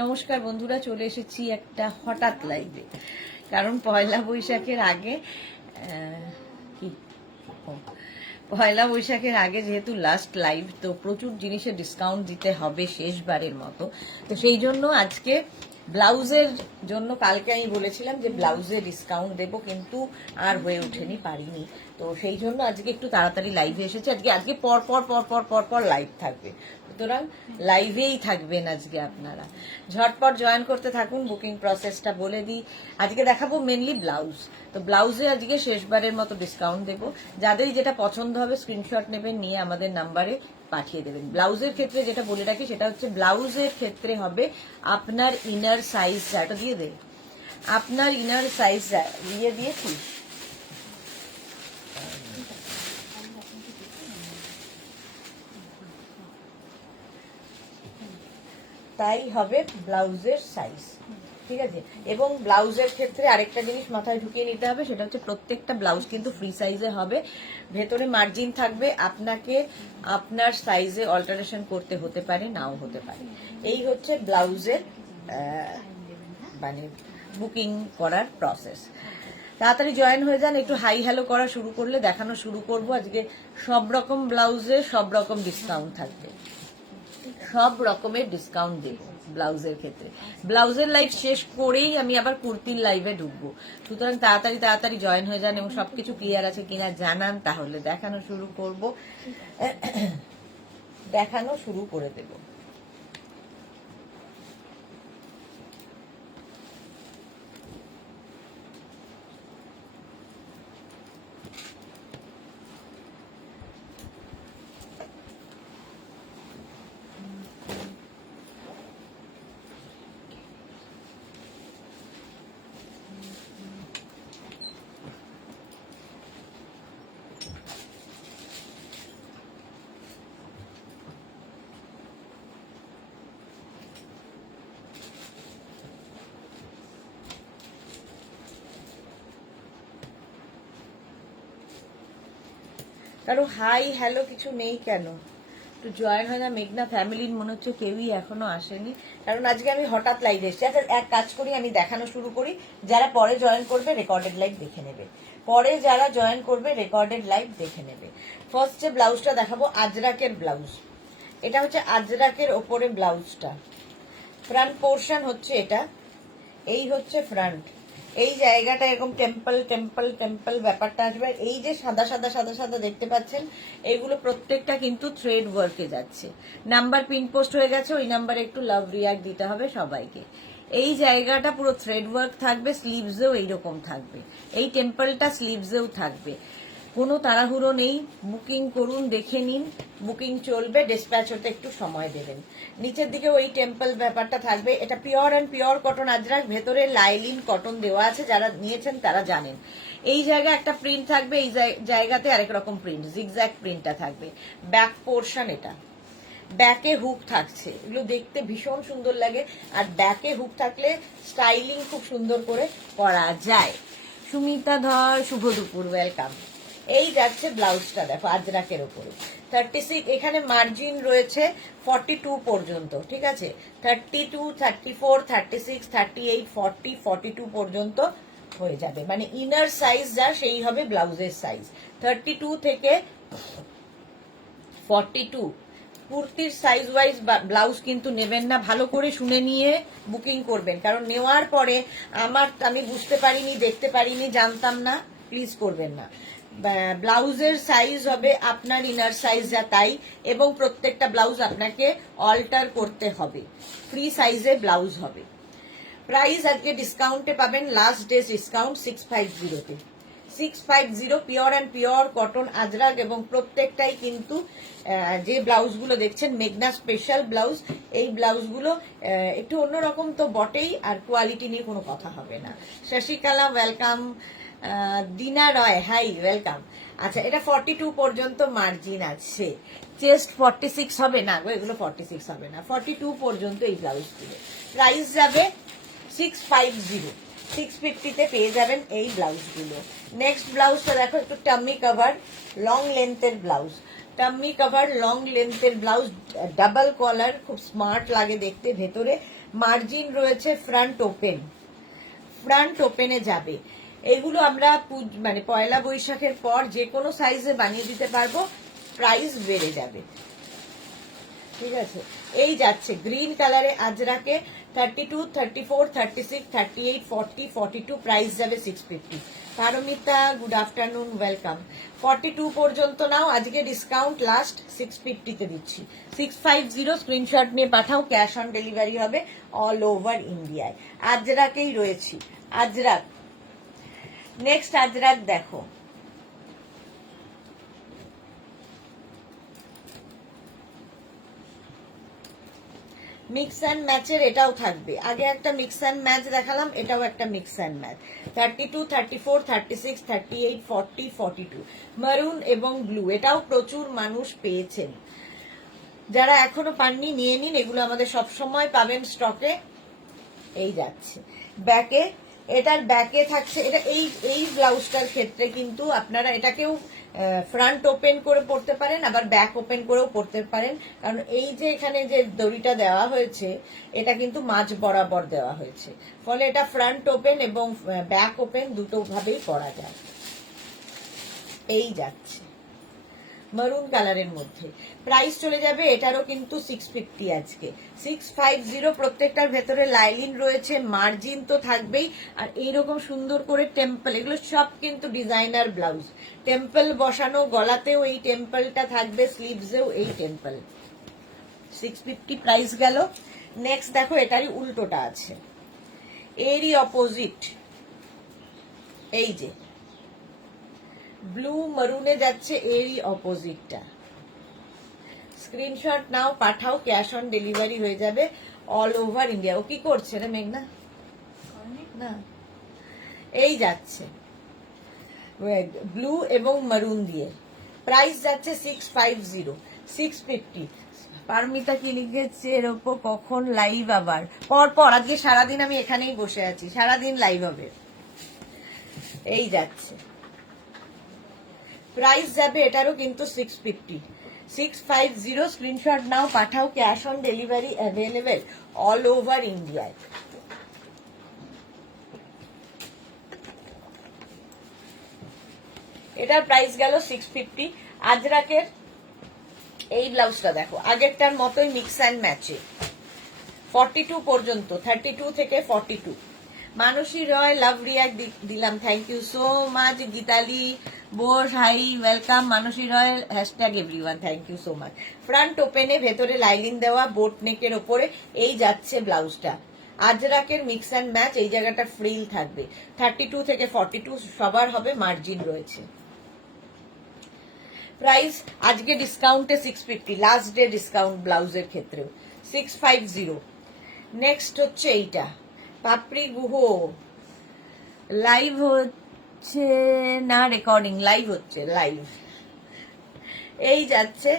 নমস্কার বন্ধুরা, চলে এসেছি একটা হঠাৎ লাইভে। কারণ পয়লা বৈশাখের আগে কি পয়লা বৈশাখের আগে যেহেতু লাস্ট লাইভ, তো প্রচুর জিনিসে ডিসকাউন্ট দিতে হবে শেষবারের মতো। তো সেই জন্য আজকে ব্লাউজের জন্য কালকে আমি বলেছিলাম যে ব্লাউজে ডিসকাউন্ট দেবো, কিন্তু আর হয়ে ওঠেনি, পারিনি। তো সেই জন্য আজকে একটু তাড়াতাড়ি লাইভে এসেছি। আজকে পর পর পর পর পর পর লাইভ থাকবে, সুতরাং লাইভেই থাকবেন আজকে আপনারা। ঝটপট জয়েন করতে থাকুন। বুকিং প্রসেসটা বলে দিই। আজকে দেখাবো মেনলি ব্লাউজ। তো ব্লাউজে আজকে শেষবারের মতো ডিসকাউন্ট দেবো। যাদেরই যেটা পছন্দ হবে স্ক্রিনশট নেবেন, নিয়ে আমাদের নাম্বারে পাঠিয়ে দেবেন। ব্লাউজের ক্ষেত্রে যেটা বলে রাখি সেটা হচ্ছে, ব্লাউজের ক্ষেত্রে হবে আপনার ইনার সাইজটা, এটা দিয়ে দে, আপনার ইনার সাইজটা দিয়ে দিয়েছি, তাই হবে ব্লাউজের সাইজ, ঠিক আছে। এবং ব্লাউজের ক্ষেত্রে আরেকটা জিনিস মাথায় ঢুকিয়ে নিতে হবে, সেটা হচ্ছে প্রত্যেকটা ব্লাউজ কিন্তু ফ্রি সাইজে হবে। ভেতরে মার্জিন থাকবে, আপনাকে আপনার সাইজে অল্টারেশন করতে হতে পারে, নাও হতে পারে। এই হচ্ছে ব্লাউজের মানে বুকিং করার প্রসেস। তাড়াতাড়ি জয়েন হয়ে যান। একটু হাই হ্যালো করা শুরু করলে দেখানো শুরু করব। আজকে সব রকম ব্লাউজে সব রকম ডিসকাউন্ট থাকবে, সব রকমের ডিসকাউন্ট দেব ব্লাউজের ক্ষেত্রে। ব্লাউজের লাইভ শেষ করেই আমি আবার কুর্তির লাইভে ঢুকবো, সুতরাং তাড়াতাড়ি তাড়াতাড়ি জয়েন হয়ে যান এবং সবকিছু ক্লিয়ার আছে কিনা জানান, তাহলে দেখানো শুরু করব। দেখানো শুরু করে দেব। কারো হাই হ্যালো কিছু নেই কেন? একটু জয়েন হয় না। মেঘনা ফ্যামিলির মনে হচ্ছে কেউই এখনো আসেনি, কারণ আজকে আমি হঠাৎ লাইভ এসেছি। আচ্ছা, এক কাজ করি, আমি দেখানো শুরু করি। যারা পরে জয়েন করবে রেকর্ডেড লাইভ দেখে নেবে, পরে যারা জয়েন করবে রেকর্ডেড লাইভ দেখে নেবে। ফার্স্ট যে ব্লাউজটা দেখাবো, আজরাকের ব্লাউজ। এটা হচ্ছে আজরাকের ওপরে ব্লাউজটা। ফ্রন্ট পোর্শন হচ্ছে এটা, এই হচ্ছে ফ্রন্ট। এই জায়গাটা এরকম টেম্পল টেম্পল টেম্পল ব্যাপারটা আসবে। এই যে সাদা সাদা সাদা সাদা দেখতে পাচ্ছেন, এগুলো প্রত্যেকটা কিন্তু থ্রেড ওয়ার্কে যাচ্ছে। নাম্বার পিন পোস্ট হয়ে গেছে, ওই নাম্বারে একটু লাভ রিয়াক্ট দিতে হবে সবাইকে। এই জায়গাটা পুরো থ্রেড ওয়ার্ক থাকবে, স্লিভসেও এইরকম থাকবে, এই টেম্পলটা স্লিভসেও থাকবে। কোনো তাড়াহুড়ো নেই, বুকিং করুন, দেখে নিন। বুকিং চলবে, ডিসপ্যাচ হতে একটু সময় দেবেন। নিচের দিকে ওই টেম্পল ব্যাপারটা থাকবে। এটা pure and pure cotton Ajrak, ভেতরে লাইলিন কটন দেওয়া আছে, যারা নিয়েছেন তারা জানেন। এই জায়গায় একটা প্রিন্ট থাকবে, এই জায়গাতে আরেক রকম প্রিন্ট, জিগজ্যাগ প্রিন্টটা থাকবে। ব্যাক পোর্শন এটা, ব্যাকে হুক থাকছে, এগুলো দেখতে ভীষণ সুন্দর লাগে। আর ব্যাকে হুক থাকলে স্টাইলিং খুব সুন্দর করে করা যায়। সুমিতা ধর, শুভ দুপুর, ওয়েলকাম। এই যাচ্ছে ব্লাউজটা, দেখো আজরাকের ওপরে 36। এখানে মার্জিন রয়েছে 42 পর্যন্ত, ঠিক আছে। 32, 34, 36, 38, 40, 42 পর্যন্ত হয়ে যাবে। মানে ইনার সাইজ যা, সেই হবে ব্লাউজের সাইজ। 32 থেকে 42 কুর্তির সাইজ ওয়াইজ ব্লাউজ কিন্তু নেবেন না, ভালো করে শুনে নিয়ে বুকিং করবেন। কারণ নেওয়ার পরে আমি বুঝতে পারিনি, দেখতে পারিনি, জানতাম না, প্লিজ করবেন না। ব্লাউজের সাইজ হবে আপনার ইনার সাইজ যা তাই, এবং প্রত্যেকটা ব্লাউজ আপনাকে অল্টার করতে হবে। ফ্রি সাইজে ব্লাউজ হবে। প্রাইস আজকে ডিসকাউন্টে পাবেন, লাস্ট ডে ডিসকাউন্ট 650-তে। 650 pure and pure cotton ajrak, এবং প্রত্যেকটাই কিন্তু যে ব্লাউজগুলো দেখছেন মেঘনা স্পেশাল ব্লাউজ। এই ব্লাউজগুলো একটু অন্যরকম তো বটেই, আর কোয়ালিটি নিয়ে কোনো কথা হবে না। শশিকলা ওয়েলকাম, দিনা রয় হাই ওয়েলকাম। আচ্ছা, এটা 42 পর্যন্ত মার্জিন আছে। চেস্ট 46 হবে না গো, এগুলো 46 হবে না, 42 পর্যন্ত এই ব্লাউজগুলো। প্রাইস যাবে 650, 650-তে পেয়ে যাবেন এই ব্লাউজগুলো। নেক্সট ব্লাউজটা দেখো, একটু টাম্মি কভার লং লেন্থের ব্লাউজ। টাম্মি কভার লং লেন্থের ব্লাউজ, ডাবল কলার, খুব স্মার্ট লাগে দেখতে। ভেতরে মার্জিন রয়েছে, ফ্রন্ট ওপেন, ফ্রন্ট ওপেনে যাবে। এগুলো আমরা মানে পয়লা বৈশাখের পর যে কোনো সাইজে বানিয়ে দিতে পারবো, প্রাইস বেড়ে যাবে। ঠিক আছে, এই যাচ্ছে গ্রিন কালারে আজরাকে 32, 34, 36, 38, 40, 42, প্রাইস যাবে 650। Paromita good afternoon, welcome. 42 পর্যন্ত নাও, আজকে ডিসকাউন্ট লাস্ট 650 তে দিচ্ছি। 650 স্ক্রিনশট নিয়ে পাঠাও, ক্যাশ অন ডেলিভারি হবে অল ওভার ইন্ডিয়ায়। আজরাকেই রয়েছি, আজরাক। নেক্সট আজরাক দেখো, মিক্স অ্যান্ড ম্যাচের এটাও থাকবে। আগে একটা মিক্স অ্যান্ড ম্যাচ দেখালাম, এটাও একটা মিক্স অ্যান্ড ম্যাচ। 32, 34, 36, 38, 40, 42, মারুন এবং ব্লু। এটাও প্রচুর মানুষ পেয়েছেন, যারা এখনো পাননি নিয়ে নিন, এগুলো আমাদের সব সময় পাবেন স্টকে। এই যাচ্ছে ব্যাকে, এটার ব্যাকে থাকছে, এটা এই ব্লাউজটার ক্ষেত্রে কিন্তু আপনারা এটাকেও ফ্রন্ট ওপেন করে পড়তে পারেন, আবার ব্যাক ওপেন করেও পড়তে পারেন, কারণ এই যে এখানে যে দড়িটা দেওয়া হয়েছে এটা কিন্তু মাঝ বরাবর দেওয়া হয়েছে, ফলে এটা ফ্রন্ট ওপেন এবং ব্যাক ওপেন দুটো ভাবেই পরা যায়। এই যাচ্ছে মারুন কালারের মধ্যে, প্রাইস চলে যাবে এটারও কিন্তু 650 আজকে 650। প্রত্যেকটার ভেতরে লাইলিন রয়েছে, মার্জিন তো থাকবেই, আর এইরকম সুন্দর করে টেম্পল, এগুলো সব কিন্তু ডিজাইনার ব্লাউজ। টেম্পল বসানো, গলাতেও এই টেম্পলটা থাকবে, স্লিভসেও এই টেম্পল। 650 প্রাইস গেল। নেক্সট দেখো, এটারই উল্টোটা আছে, এরই অপোজিট। এই যে ব্লু মারুনে যাচ্ছে, এরই অপোজিটটা। স্ক্রিনশট নাও, পাঠাও, ক্যাশ অন ডেলিভারি হয়ে যাবে অল ওভার ইন্ডিয়া। ও কি করছে রে মেঘনা? না, এই যাচ্ছে ব্লু এবং মারুন দিয়ে, প্রাইস যাচ্ছে 650, 650। পারমিতা কি লিখেছে এর ওপর কখন লাইভ? আবার পর আজকে সারাদিন আমি এখানেই বসে আছি, সারাদিন লাইভ হবে। এই যাচ্ছে, প্রাইস যাবে এটারও কিন্তু 650, 650। স্ক্রিনশট নাও, পাঠাও, cash on delivery available all over ইন্ডিয়ায়। এটার প্রাইস গেল 650। আজরাকের এই ব্লাউজটা দেখো, আগেরটার মতোই মিক্স অ্যান্ড ম্যাচে, 42 পর্যন্ত, 32 থেকে 42। মানসী রয় লাভ রিয়াক্ট দিলাম, thank you so much. Gitali Bose hi, welcome. Mansi Roy hashtag everyone, thank you so much. Front ওপেনে, ভেতরে লাইলিং দেওয়া, বোট নেকের ওপরে এই যাচ্ছে ব্লাউজটা। আজরাকের মিক্স অ্যান্ড ম্যাচ, এই জায়গাটা ফ্রিল থাকবে। 32 থেকে 42 সবার হবে, মার্জিন রয়েছে। প্রাইস আজকে ডিসকাউন্টে 650, লাস্ট ডে ডিসকাউন্ট ব্লাউজের ক্ষেত্রেও 650। নেক্সট হচ্ছে এইটা, পাপড়ি গুহ। লাইভ হচ্ছে না, রেকর্ডিং, লাইভ হচ্ছে, লাইভ। এই যাচ্ছে,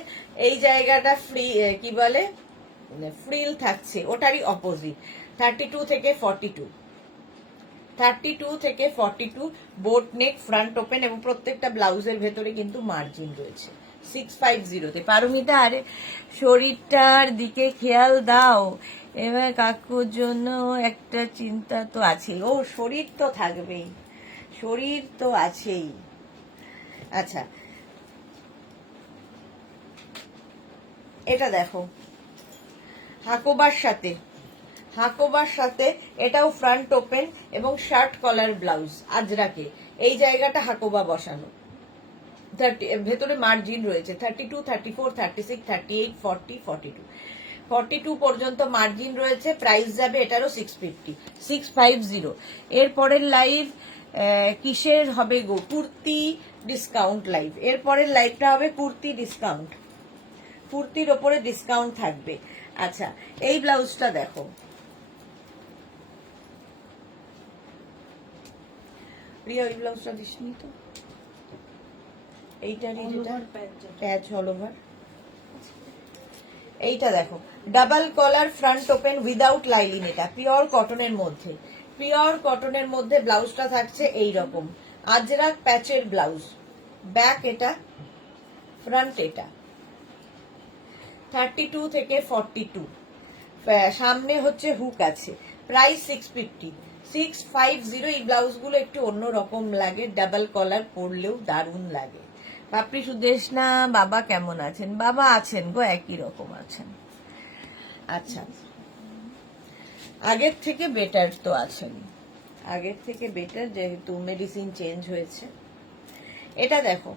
এই জায়গাটা ফ্রি, কি বলে, ফ্রিল থাকছে, ওটারই অপোজিট। 32 থেকে 42, 32 থেকে 42, বোট নেক, ফ্রন্ট ওপেন, এবং প্রত্যেকটা ব্লাউজের ভেতরে কিন্তু মার্জিন রয়েছে। 650 পারমিতা, আরে শরীরটার দিকে খেয়াল দাও, এবার কাকুর জন্য একটা চিন্তা তো আছে। ও শরীর তো থাকবেই, শরীর তো আছেই। আচ্ছা, এটা দেখো, হাকোবার সাথে এটাও ফ্রন্ট ওপেন এবং শার্ট কলার ব্লাউজ। আজরাকে এই জায়গাটা হাকোবা বসানো, ভেতরে মার্জিন রয়েছে। 32, 34, 36, 38, 40, 42, 42 পর্যন্ত মার্জিন রয়েছে। প্রাইস যাবে এটারও 650, 650। এরপরের লাইভ কিসের হবে গো? Kurti discount live. এরপরের লাইভটা হবে কুর্তি ডিসকাউন্ট, কুর্তির ওপরে ডিসকাউন্ট থাকবে। আচ্ছা, এই ব্লাউজটা দেখো, প্রিয়া ওই ব্লাউজটা দিসনি তো, এইটারই প্যাচ অল ওভার। এইটা দেখো, ডাবল কলার, ফ্রন্ট ওপেন, উইদাউট লাইলিন। এটা পিওর কটনের মধ্যে, পিওর কটনের মধ্যে ব্লাউজটা থাকছে এই রকম, আজরাক প্যাচের ব্লাউজ। ব্যাক এটা, ফ্রন্ট এটা, 32 থেকে 42, সামনে হচ্ছে হুক আছে, প্রাইস 650, 650। এই ব্লাউজগুলো একটু অন্যরকম লাগে, ডাবল কলার পরলেও দারুণ লাগে। পাপড়ি সুদেশনা বাবা কেমন আছেন? বাবা আছেন গো, একই রকম আছেন। আচ্ছা, আগের থেকে বেটার তো আছেন, আগের থেকে বেটার, যেহেতু মেডিসিন চেঞ্জ হয়েছে। এটা দেখো,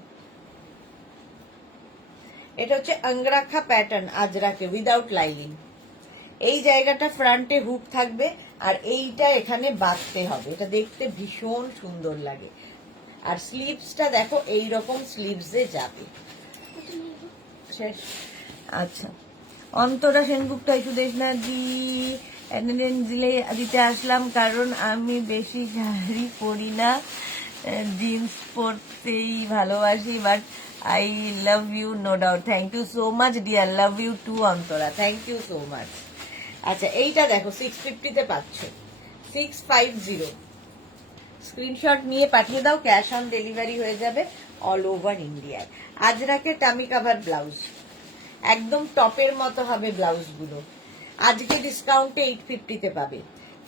এটা হচ্ছে আঙ্গরাখা প্যাটার্ন আজরাকে উইদাউট লাইনিং। এই জায়গাটা ফ্রন্টে হুক থাকবে আর এইটা এখানে বাঁধতে হবে, এটা দেখতে ভীষণ সুন্দর লাগে। আর স্লিভসটা দেখো এইরকম স্লিভসে যাবে। আচ্ছা, অন্তরা সেনগুপ্ত সুদেশনা জি দিতে আসলাম, কারণ আমি বেশি শাড়ি পরি না, জিন্স পরতেই ভালোবাসি, but I love you no doubt. Thank you so much dear, love you too Antara, thank you so much. আচ্ছা, এইটা দেখো 650-তে পাচ্ছ, 650। স্ক্রিনশট নিয়ে পাঠিয়ে দাও, ক্যাশ অন ডেলিভারি হয়ে যাবে অল ওভার ইন্ডিয়ায়। আজরাকে টামি কাভার ব্লাউজ, একদম টপের মতো হবে ব্লাউজগুলো। আজকে ডিসকাউন্টে 850-তে পাবে।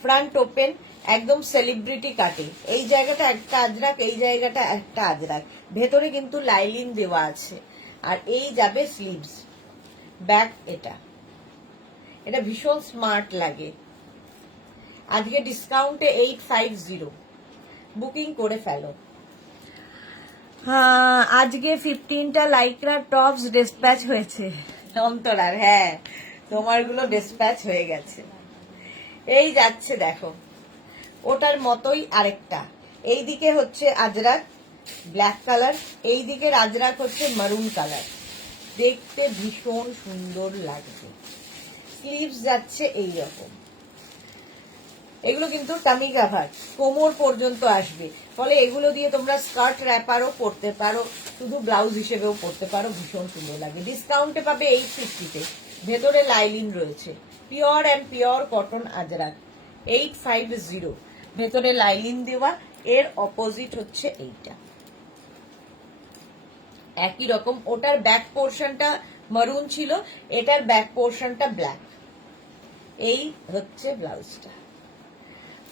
ফ্রন্ট ওপেন, একদম সেলিব্রিটি কাটে। এই জায়গাটা একটা আজরাক, এই জায়গাটা একটা আজরাক, ভেতরে কিন্তু লাইলিন দেওয়া আছে। আর এই যাবে স্লিভস, ব্যাক এটা, এটা ভীষণ স্মার্ট লাগে। আজকে ডিসকাউন্টে 850, বুকিং করে ফেলো। হ্যাঁ, আজকে 15টা লাইক্রা টপস ডিসপ্যাচ হয়েছে অন্তরার। হ্যাঁ, তোমারগুলো ডিসপ্যাচ হয়ে গেছে। এই যাচ্ছে দেখো, ওটার মতোই আরেকটা। এইদিকে হচ্ছে আজরাক ব্ল্যাক কালার, এই দিকের আজরাক হচ্ছে মারুন কালার, দেখতে ভীষণ সুন্দর লাগবে। স্লিভস যাচ্ছে এইরকম। এগুলো কিন্তু টামি কাভার, কোমর পর্যন্ত আসবে, ফলে এগুলো দিয়ে তোমরা স্কার্ট র্যাপারও পরতে পারো, শুধু ব্লাউজ হিসেবেও পরতে পারো, ভীষণ সুন্দর লাগে। ডিসকাউন্টে পাবে 850-তে, ভেতরে লাইলিন রয়েছে, pure and pure cotton Ajrak, 850, ভেতরে লাইলিন দেওয়া। এর অপোজিট হচ্ছে এইটা, একই রকম। ওটার ব্যাক পোর্শনটা মারুন ছিল, এটার ব্যাক পোর্শনটা ব্ল্যাক। এই হচ্ছে ব্লাউজটা,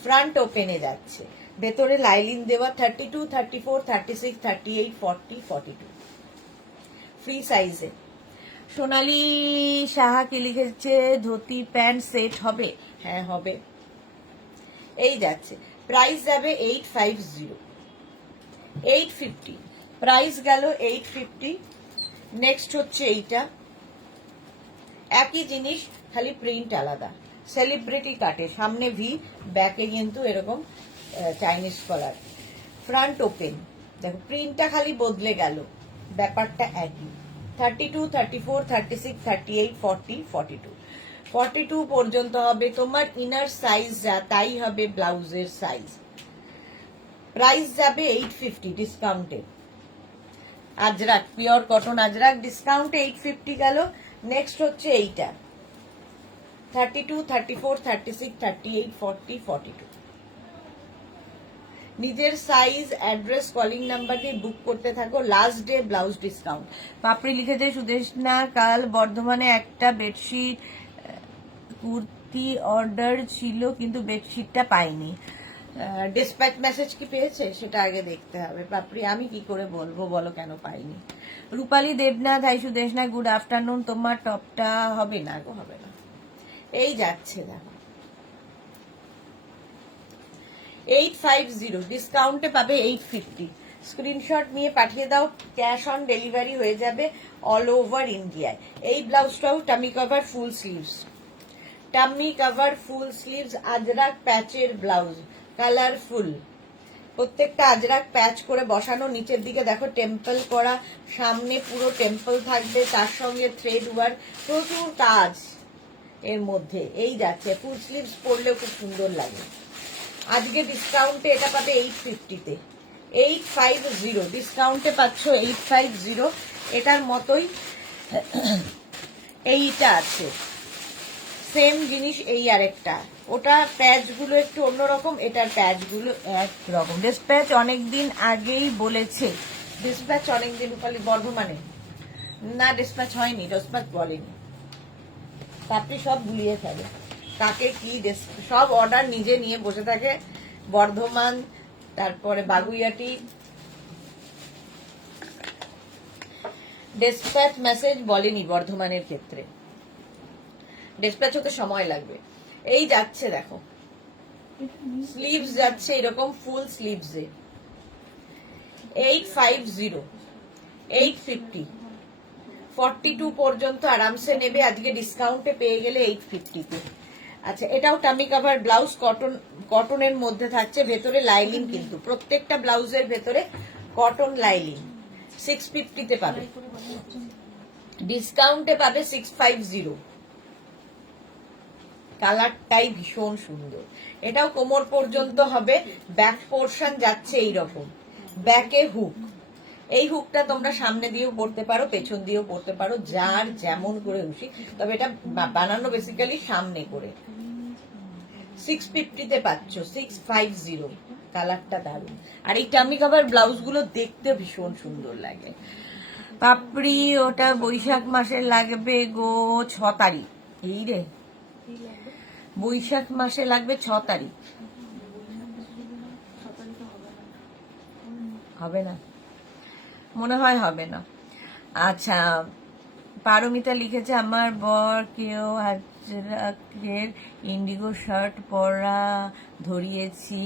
ফ্রন্ট ওপেনে যাচ্ছে, ভেতরে লাইলিন দেওয়া। 32, 34, 36, 38, 40, 42 ফ্রি সাইজে। সোনালী সাহা কি লিখেছে, ধুতি প্যান্ট সেট হবে? হ্যাঁ হবে। এই যাচ্ছে, প্রাইস যাবে 850, 850 প্রাইস গেল 850। নেক্সট হচ্ছে এইটা, একই জিনিস, খালি প্রিন্ট আলাদা, সেলিব্রিটি কাটে, সামনে ভি, ব্যাকে কিন্তু এরকম চাইনিজ কলার, ফ্রন্ট ওপেন। দেখো প্রিন্টটা খালি বদলে গেল, ব্যাপারটা একই। 32, 34, 36, 38, 40, 42 42 পর্যন্ত হবে। তোমার ইনার সাইজ যা তাই হবে ব্লাউজের সাইজ। প্রাইস যাবে 850 ডিসকাউন্টে। আজরাক পিওর কটন আজরাক ডিসকাউন্টে 850 গেল। নেক্সট হচ্ছে এইটা, 32, 34, 36, 38, 40, 42 নিজের সাইজ, অ্যাড্রেস, কলিং নাম্বার দিয়ে বুক করতে থাকো। Last day blouse discount. Papri লিখেছে, সুদেশনা কাল বর্ধমানে একটা বেডশিট কুর্তি অর্ডার ছিল, কিন্তু বেডশিটটা পাইনি। ডিসপ্যাচ মেসেজ কি পেয়েছে সেটা আগে দেখতে হবে পাপড়ি, আমি কি করে বলবো বলো কেন পাইনি। Rupali Debnath, hi Sudeshna good afternoon, তোমার টপটা হবে না গো, হবে না। এই যাচ্ছে দেখো 850, ডিসকাউন্টে পাবে 850। স্ক্রিনশট নিয়ে পাঠিয়ে দাও, ক্যাশ অন ডেলিভারি হয়ে যাবে অল ওভার ইন্ডিয়ায়। এই ব্লাউজটাও tummy cover full sleeves, tummy cover full sleeves ajrak প্যাচের ব্লাউজ, কালারফুল, প্রত্যেকটা আজরাক প্যাচ করে বসানো। নিচের দিকে দেখো টেম্পল করা, সামনে পুরো টেম্পল থাকবে, তার সঙ্গে থ্রেড ওয়ার্ক, প্রচুর কাজ এর মধ্যে। এই যাচ্ছে, ফুল স্লিভস পরলেও খুব সুন্দর লাগে। আজকে ডিসকাউন্টে এটা পাবে 850-তে, 850 ডিসকাউন্টে পাচ্ছ 850। এটার মতোই এইটা আছে, সেম জিনিস। এই আরেকটা, ওটা প্যাচগুলো একটু অন্যরকম, এটার প্যাচগুলো একরকম। ডিসপ্যাচ অনেকদিন আগেই বলেছে, ডিসপ্যাচ অনেকদিন বর্ধমানে না, ডিসপ্যাচ হয়নি, ডিসপ্যাচ বলেনি। পাপড়ি সব গুলিয়ে ফেলে, কাকে কি সব অর্ডার নিজে নিয়ে বসে থাকে। বর্ধমান, তারপরে বাগুইয়াটি। ডেসপ্যাচ মেসেজ বলেনি বর্ধমানের ক্ষেত্রে, ডেসপ্যাচ হতে সময় লাগবে। এই যাচ্ছে দেখো, স্লিভস যাচ্ছে এরকম ফুল স্লিভসে 850, 850, 42 পর্যন্ত আরামসে নেবে। আজকে ডিসকাউন্টে পেয়ে গেলে 850-তে। আচ্ছা, এটাও টামি কাভার ব্লাউজ, কটনের মধ্যে থাকছে, ভেতরে লাইলিন, কিন্তু প্রত্যেকটা ব্লাউজের ভেতরে কটন লাইলিন। 650-তে পাবে, ডিসকাউন্টে পাবে 650। কালারটাই ভীষণ সুন্দর। এটাও কোমর পর্যন্ত হবে, ব্যাক পোর্শন যাচ্ছে এইরকম, ব্যাকে হুক। এই হুকটা তোমরা সামনে দিয়েও পড়তে পারো, পেছন দিয়েও পড়তে পারো, যার যেমন করে খুশি, তবে এটা বানানো বেসিক্যালি সামনে করে। 650-তে পাচ্ছ, 650। কালারটা দারুণ। আর এই টামি কাভার ব্লাউজ গুলো দেখতে ভীষণ সুন্দর লাগে। পাপড়ি ওটা বৈশাখ মাসে লাগবে গো 6 তারিখ। এই রে, বৈশাখ মাসে লাগবে 6 তারিখ। হবে না, মনে হয় হবে না। আচ্ছা, পারমিতা লিখেছে, আমার বর কেউ আজরাকের ইন্ডিগো শার্ট পরা ধরিয়েছি,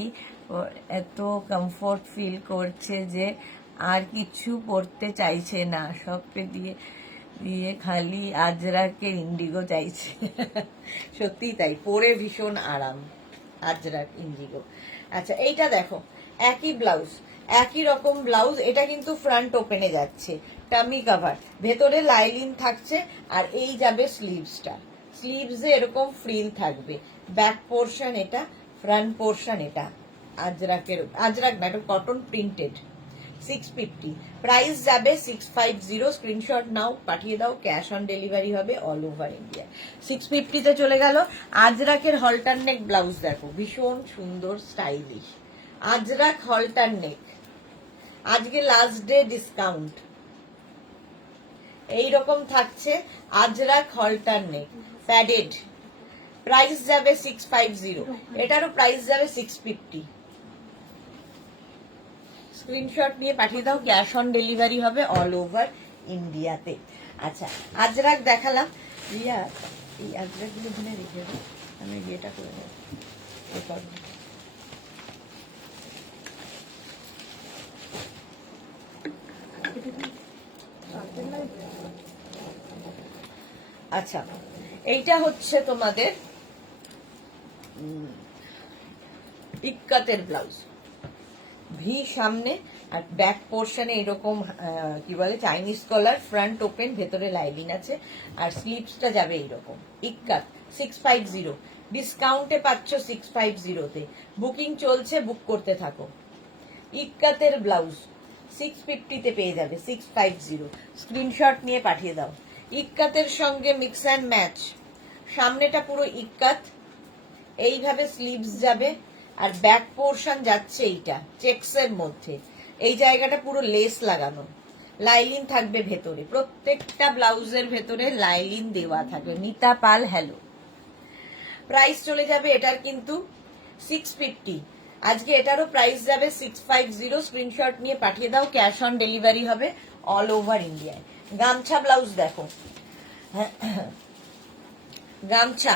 এত কমফোর্ট ফিল করছে যে আর কিছু পরতে চাইছে না, সব দিয়ে দিয়ে খালি আজরাকের ইন্ডিগো চাইছে। সত্যি তাই, পরে ভীষণ আরাম আজরাক ইন্ডিগো। আচ্ছা, এইটা দেখো, একই ব্লাউজ, একই রকম ব্লাউজ, এটা কিন্তু ফ্রন্ট ওপেনে যাচ্ছে, টামি কাভার, ভেতরে লাইলিন থাকছে, আর এই যাবে স্লিভসটা, স্লিভসে এরকম ফ্রিল থাকবে, ব্যাক পোর্শন এটা, ফ্রন্ট পোর্শন এটা। আজরাক না, এটা কটন প্রিন্টেড। 650, প্রাইস যাবে 650। স্ক্রিনশট নাও, পাঠিয়ে দাও, ক্যাশ অন ডেলিভারি হবে অল ওভার ইন্ডিয়া। 650-তে চলে গেল। আজরাকের হলটার নেক ব্লাউজ দেখো, ভীষণ সুন্দর স্টাইলিশ। আজরাক হলটার নেক, আজকে লাস্ট ডে ডিসকাউন্ট, এইরকম থাকছে আজরাক হলটার নেক, প্যাডেড। প্রাইস যাবে 650, এটারও প্রাইস যাবে 650। স্ক্রিনশট নিয়ে পাঠিয়ে দাও, ক্যাশ অন ডেলিভারি হবে অল ওভার ইন্ডিয়াতে। আচ্ছা, আজরাক দেখালাম। রিয়া, এই আজরাক গুলো এখানে রেখে দাও, আমি বিয়েটা করে দেবো। আচ্ছা, এইটা হচ্ছে তোমাদের ইক্কাতের ব্লাউজ, ভি সামনে, আর ব্যাক পোর্শনে এরকম কি বলে চাইনিজ কলার, ফ্রন্ট ওপেন, ভেতরে লাইলিন আছে, আর স্লিভসটা যাবে এইরকম। ইক্কাত 650, ডিসকাউন্টে পাচ্ছ 650-তে। বুকিং চলছে, বুক করতে থাকো। ইক্কাতের ব্লাউজ 650-তে পেয়ে যাবে, 650। স্ক্রিনশট নিয়ে পাঠিয়ে দাও। ইক্কাতের সঙ্গে মিক্স অ্যান্ড ম্যাচ, সামনেটা পুরো ইক্কাত, এইভাবে স্লিভস যাবে, আর ব্যাক পোর্শন যাচ্ছে এইটা চেকসের মধ্যে, এই জায়গাটা পুরো লেস লাগানো, লাইলিন থাকবে ভেতরে, প্রত্যেকটা ব্লাউজের ভেতরে লাইলিন দেওয়া থাকবে। মিতা পাল, হ্যালো। প্রাইস চলে যাবে এটার কিন্তু 650, আজকে এটারও প্রাইস যাবে 650। স্ক্রিনশট নিয়ে পাঠিয়ে দাও, ক্যাশ অন ডেলিভারি হবে অল ওভার ইন্ডিয়ায়। গামছা ব্লাউজ দেখো, গামছা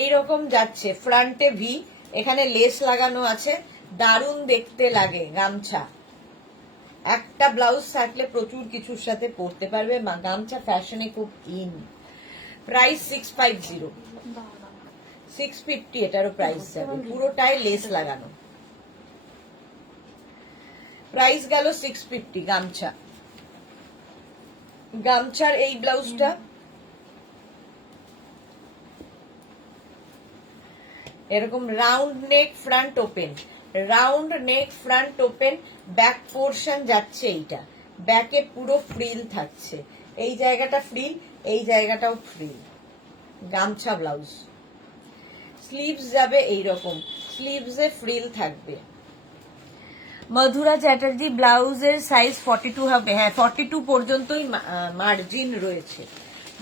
এইরকম যাচ্ছে, ফ্রন্টে ভি, এখানে লেস লাগানো আছে, দারুণ দেখতে লাগে গামছা। একটা ব্লাউজ থাকলে প্রচুর কিছুর সাথে পরতে পারবে, গামছা ফ্যাশনে খুব ইন। প্রাইস 650, 650 এটারও প্রাইস যাবে, পুরোটাই লেস লাগানো। প্রাইস গেল 650 গামছা। গামছার এই ব্লাউজটা এরকম round neck, front open, round neck, front open, back portion যাচ্ছে এইটা, ব্যাকে পুরো ফ্রিল থাকছে, এই জায়গাটা ফ্রিল, এই জায়গাটাও ফ্রিল। গামছা ব্লাউজ, স্লিভস যাবে এইরকম, স্লিভসে ফ্রিল থাকবে। মধুরা চ্যাটার্জি, ব্লাউজের সাইজ 42 হবে। হ্যাঁ, 42 পর্যন্তই মার্জিন রয়েছে,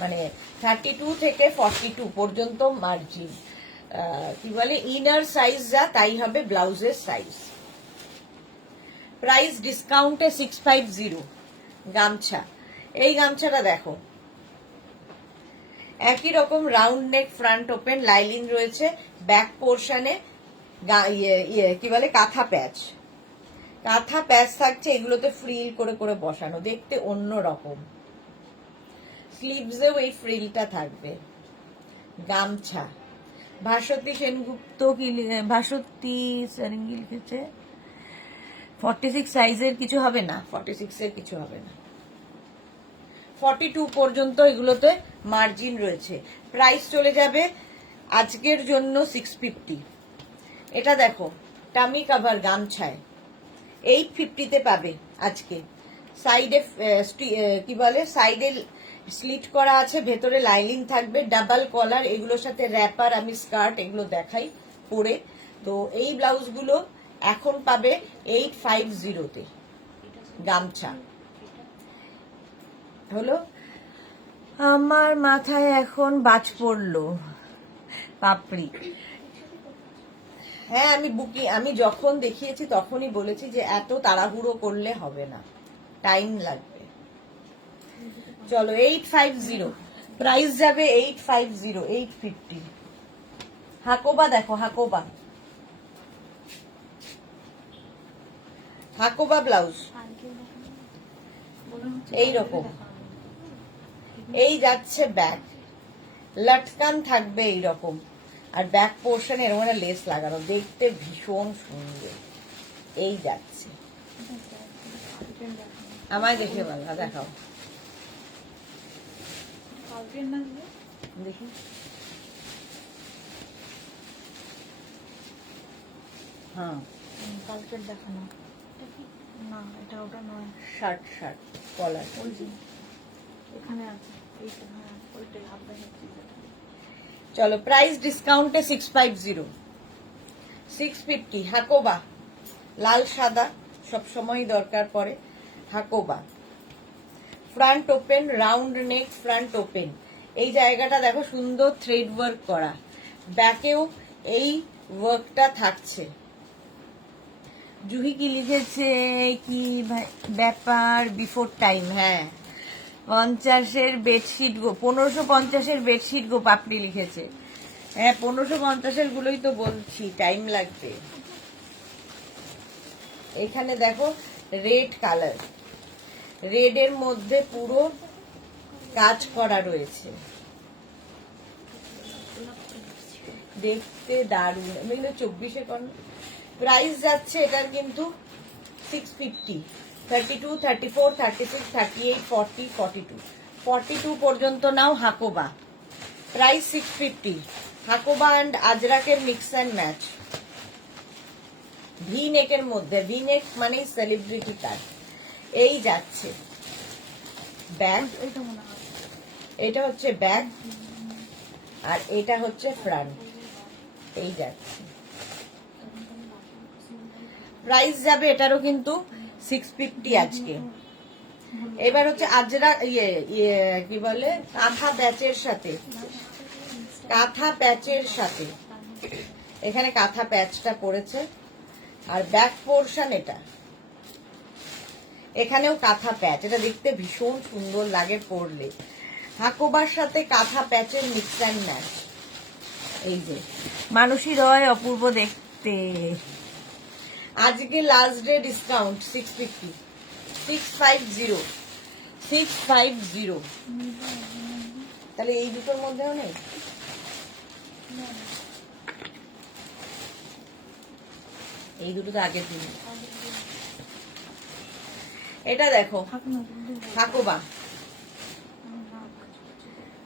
মানে 32 থেকে 42 পর্যন্ত মার্জিন। কি বলে, ইনার সাইজ যা তাই হবে ব্লাউজের সাইজ। প্রাইস ডিসকাউন্টে 650। গামছা, এই গামছাটা দেখো, একই রকম রাউন্ড নেক, ফ্রন্ট ওপেন, লাইলিং রয়েছে, ব্যাক পোর্শনে কি বলে কাঁথা প্যাচ, কাঁথা প্যাচ থাকছে, এগুলোতে ফ্রিল করে করে বসানো, দেখতে অন্য রকম। স্লিভসেও এই ফ্রিলটা থাকবে। গামছা, ভাস্বতী সেনগুপ্ত কি, ভাস্বতী সেনগিল লিখেছে 46 সাইজের কিছু হবে না, 46 এর কিছু হবে না, 42 পর্যন্ত এগুলোতে মার্জিন রয়েছে। প্রাইস চলে যাবে আজকের জন্য 650। এটা দেখো, টামি কাভার গামছায় 850-তে পাবে আজকে। সাইডে কি বলে, সাইডে স্লিট করা আছে, ভেতরে লাইনিং থাকবে, ডাবল কলার, এগুলোর সাথে র্যাপার, আমি স্কার্ট এগুলো দেখাই পরে। তো এই ব্লাউজগুলো এখন পাবে 850-তে। গামছা হলো। আমার মাথায় এখন বাজ পড়লো পাপড়ি। হ্যাঁ, আমি যখন দেখিয়েছি তখনই বলেছি যে এত তাড়াহুড়ো করলে হবে না, টাইম লাগবে। চলো 850, প্রাইস যাবে 850, 850। হাকোবা দেখো, হাকোবা, হাকোবা ব্লাউজ এইরকম, এই যাচ্ছে ব্যাক, লটকান থাকবে এইরকম, আর ব্যাক পোর্শন এরকম একটা লেস লাগানো, দেখতে ভীষণ সুন্দর। এই যাচ্ছে, আমায় দেখে বলো, দেখাও দেখি। হ্যাঁ, কালকের দেখানো না, এটা ওটা নয়। শার্ট, শার্ট কলার, ওই যে এখানে আছে, এইটা, হ্যাঁ ওইটাই হাফ দেখাচ্ছি। চলো প্রাইস ডিসকাউন্টে 650, 650। হাকোবা, লাল সাদা সবসময় দরকার পড়ে। Hakoba, front open, round neck, front open, এই জায়গাটা দেখো সুন্দর থ্রেড ওয়ার্ক করা, ব্যাকেও এই ওয়ার্কটা থাকছে। জুহি কি লিখেছে, কি ব্যাপার, বিফোর টাইম? হ্যাঁ, 50-এর বেডশিট গো, 1550-এর বেডশিট গো পাপড়ি লিখেছে। হ্যাঁ, 1550-এর গুলোই তো বলছি, টাইম লাগবে। এখানে দেখো রেড কালার, রেড এর মধ্যে পুরো কাজ করা রয়েছে, দেখতে দারুণ। আমি 24-এ কোন প্রাইস যাচ্ছে এটার কিন্তু 650, 32, 34, 36, 38, 40, 42, 42 পর্যন্ত নাও। হাকোবা, প্রাইস 650। হাকোবা অ্যান্ড আজরাকের মিক্স অ্যান্ড ম্যাচ, ভি নেকের মধ্যে, ভি নেক মানে সেলিব্রিটি কাট। এই যাচ্ছে ব্যাক, এটা হচ্ছে ব্যাক, আর এটা হচ্ছে ফ্রন্ট। এই যাচ্ছে, প্রাইস যাবে এটারও কিন্তু 650 আজকে। এবার হচ্ছে আজরা কি বলে, কাঁথা প্যাচের সাথে, কাঁথা প্যাচের সাথে, এখানে কাঁথা প্যাচটা পড়েছে, আর ব্যাক পোর্শন এটা, এখানেও কাঁথা প্যাচ, এটা দেখতে ভীষণ সুন্দর লাগে পরলে। হাকোবার সাথে কাঁথা প্যাচের মিক্স অ্যান্ড ম্যাচ। এই যে মানসী রয়, অপূর্ব দেখতে। আজকে লাস্ট ডে ডিসকাউন্ট 650, 650, 650। তাহলে এই দুটোর মধ্যেও নেই, এই দুটো তো আগের দিন। এটা দেখো হাকোবা,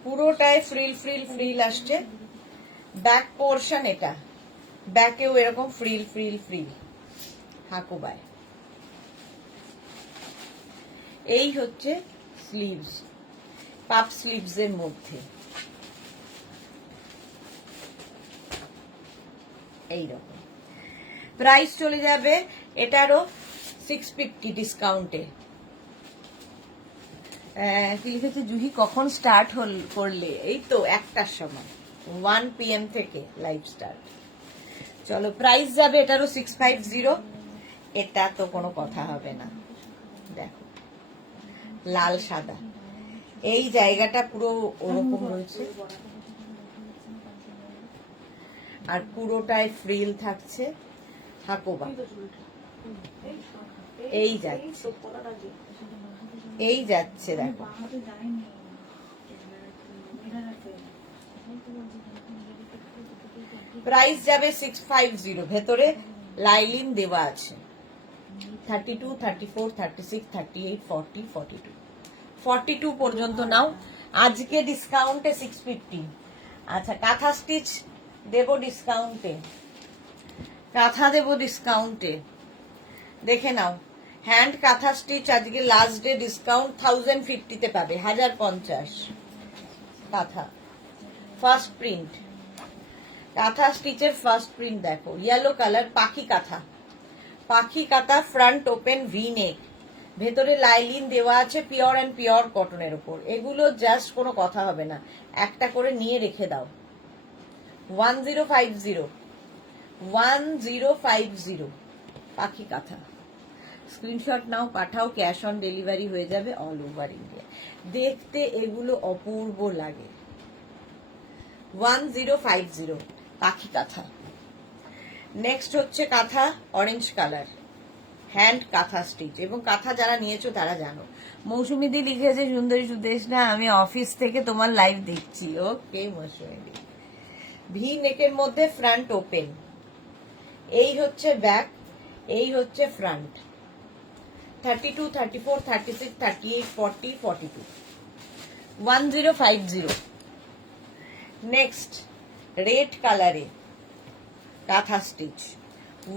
পুরোটায় ফ্রিল ফ্রিল ফ্রিল আসছে, ব্যাক পোর্শন এটা, ব্যাকেও এরকম ফ্রিল ফ্রিল ফ্রিল। হাকোবায় এই হচ্ছে স্লিভস, পাপ স্লিভস এর মধ্যে এইরকম। প্রাইস চলে যাবে এটারও 650 ডিসকাউন্টে। কি লিখেছে জুহি কখন স্টার্ট করলে? এই তো 1টার সময়, 1 PM থেকে লাইভ স্টার্ট। চলো প্রাইস যাবে এটারও 650। এটা তো কোনো কথা হবে না। দেখো লাল সাদা, এই জায়গাটা পুরো ওরকম রয়েছে, আর পুরোটায় ফ্রিল থাকছে, হাকোবা এই যাচ্ছে, এই যাচ্ছে দেখো। প্রাইস যাবে 650। ভেতরে লাইলিন দেওয়া আছে 32, 34, 36, 38, 40, 42, 42 পর্যন্ত নাও। আজকে ডিসকাউন্টে 650। আচ্ছা কাঁথা স্টিচ দেবো ডিসকাউন্টে, কাঁথা দেবো ডিসকাউন্টে, দেখে নাও। হ্যান্ড কাঁথা স্টিচ আজকে লাস্ট ডে ডিসকাউন্ট 1050 পাবে, 1050 কাঁথা ফার্স্ট প্রিন্ট। কাঁথা স্টিচের ফার্স্ট প্রিন্ট দেখো, ইয়েলো কালার পাখি কাঁথা, পাখি কাঁথা ফ্রন্ট ওপেন ভি নেক, ভেতরে লাইলিন দেওয়া আছে পিওর অ্যান্ড পিওর কটনের উপর। এগুলো জাস্ট কোনো কথা হবে না, একটা করে নিয়ে রেখে দাও। 1050, 1050 পাখি কাঁথা। স্ক্রিনশট নাও, পাঠাও, ক্যাশ অন ডেলিভারি হয়ে যাবে অল ওভার ইন্ডিয়া। দেখতে এগুলো অপূর্ব লাগে। 1050 পাখি কাঁথা। নেক্সট হচ্ছে কাঁথা অরেঞ্জ কালার, হ্যান্ড কাঁথা স্টিচ, এবং কাঁথা যারা নিয়েছো তারা জানো। মৌসুমীদি লিখেছে সুন্দরী সুদেশ না, আমি অফিস থেকে তোমার লাইভ দেখছি। ওকে মৌসুমীদি। ভি নেকের মধ্যে ফ্রন্ট ওপেন, এই হচ্ছে ব্যাক, এই হচ্ছে ফ্রন্ট। 32, 34, 36, 38, 40, 42, 1050। নেক্সট রেড কালারে কাঁথা স্টিচ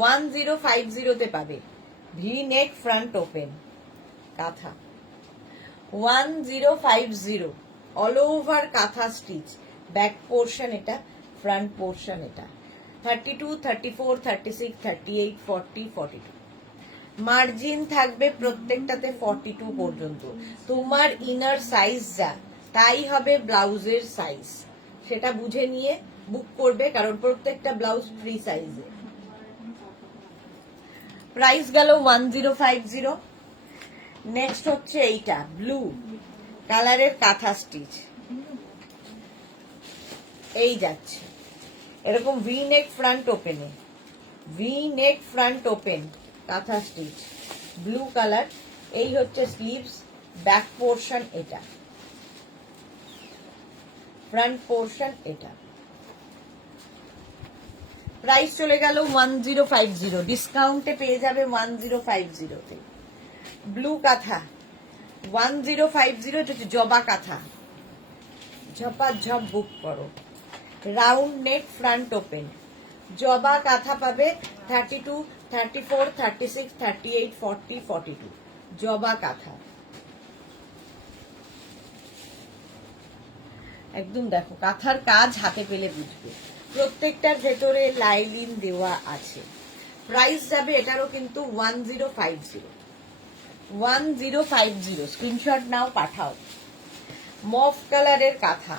1050 তে পাবে, ভি নেক ফ্রন্ট ওপেন কাঁথা 1050 অল ওভার কাঁথা স্টিচ। ব্যাক পোর্শন এটা, ফ্রন্ট পোর্শন এটা। 32, 34, 36, 38, 40, 42। মার্জিন থাকবে প্রত্যেকটাতে 42 পর্যন্ত। তোমার ইনার সাইজ যা তাই হবে ব্লাউজের সাইজ, সেটা বুঝে নিয়ে বুক করবে, কারণ প্রত্যেকটা ব্লাউজ ফ্রি সাইজে। প্রাইস গেল 1050। নেক্সট হচ্ছে এইটা ব্লু কালারের কাঁথা স্টিচ, এই যাচ্ছে এরকম ভি নেক ফ্রন্ট ওপেনে, ভি নেক ফ্রন্ট ওপেন কাঁথা স্টিচ ব্লু কালার। এই হচ্ছে স্লিভস, ব্যাক পোর্শন এটা, ফ্রন্ট পোর্শন এটা। প্রাইস চলে গেল 1050, ডিসকাউন্টে পেয়ে যাবে 1050 তে। ব্লু কাঁথা 1050, হচ্ছে জবা কাঁথা, ঝপা ঝপ বুক করো। রাউন্ড নেক ফ্রন্ট ওপেন জবা কাঁথা পাবে 32, 34, 36, 38, 40, 42 জবা কাঁথা। একদম দেখো কাঁথার কাজ হাতে পেলে বুঝবে। প্রত্যেকটার ভেতরে লাইলিন দেওয়া আছে। প্রাইস যাবে এটারও কিন্তু 1050, 1050। স্ক্রিনশট নাও, পাঠাও। মফ কালারের কাঁথা,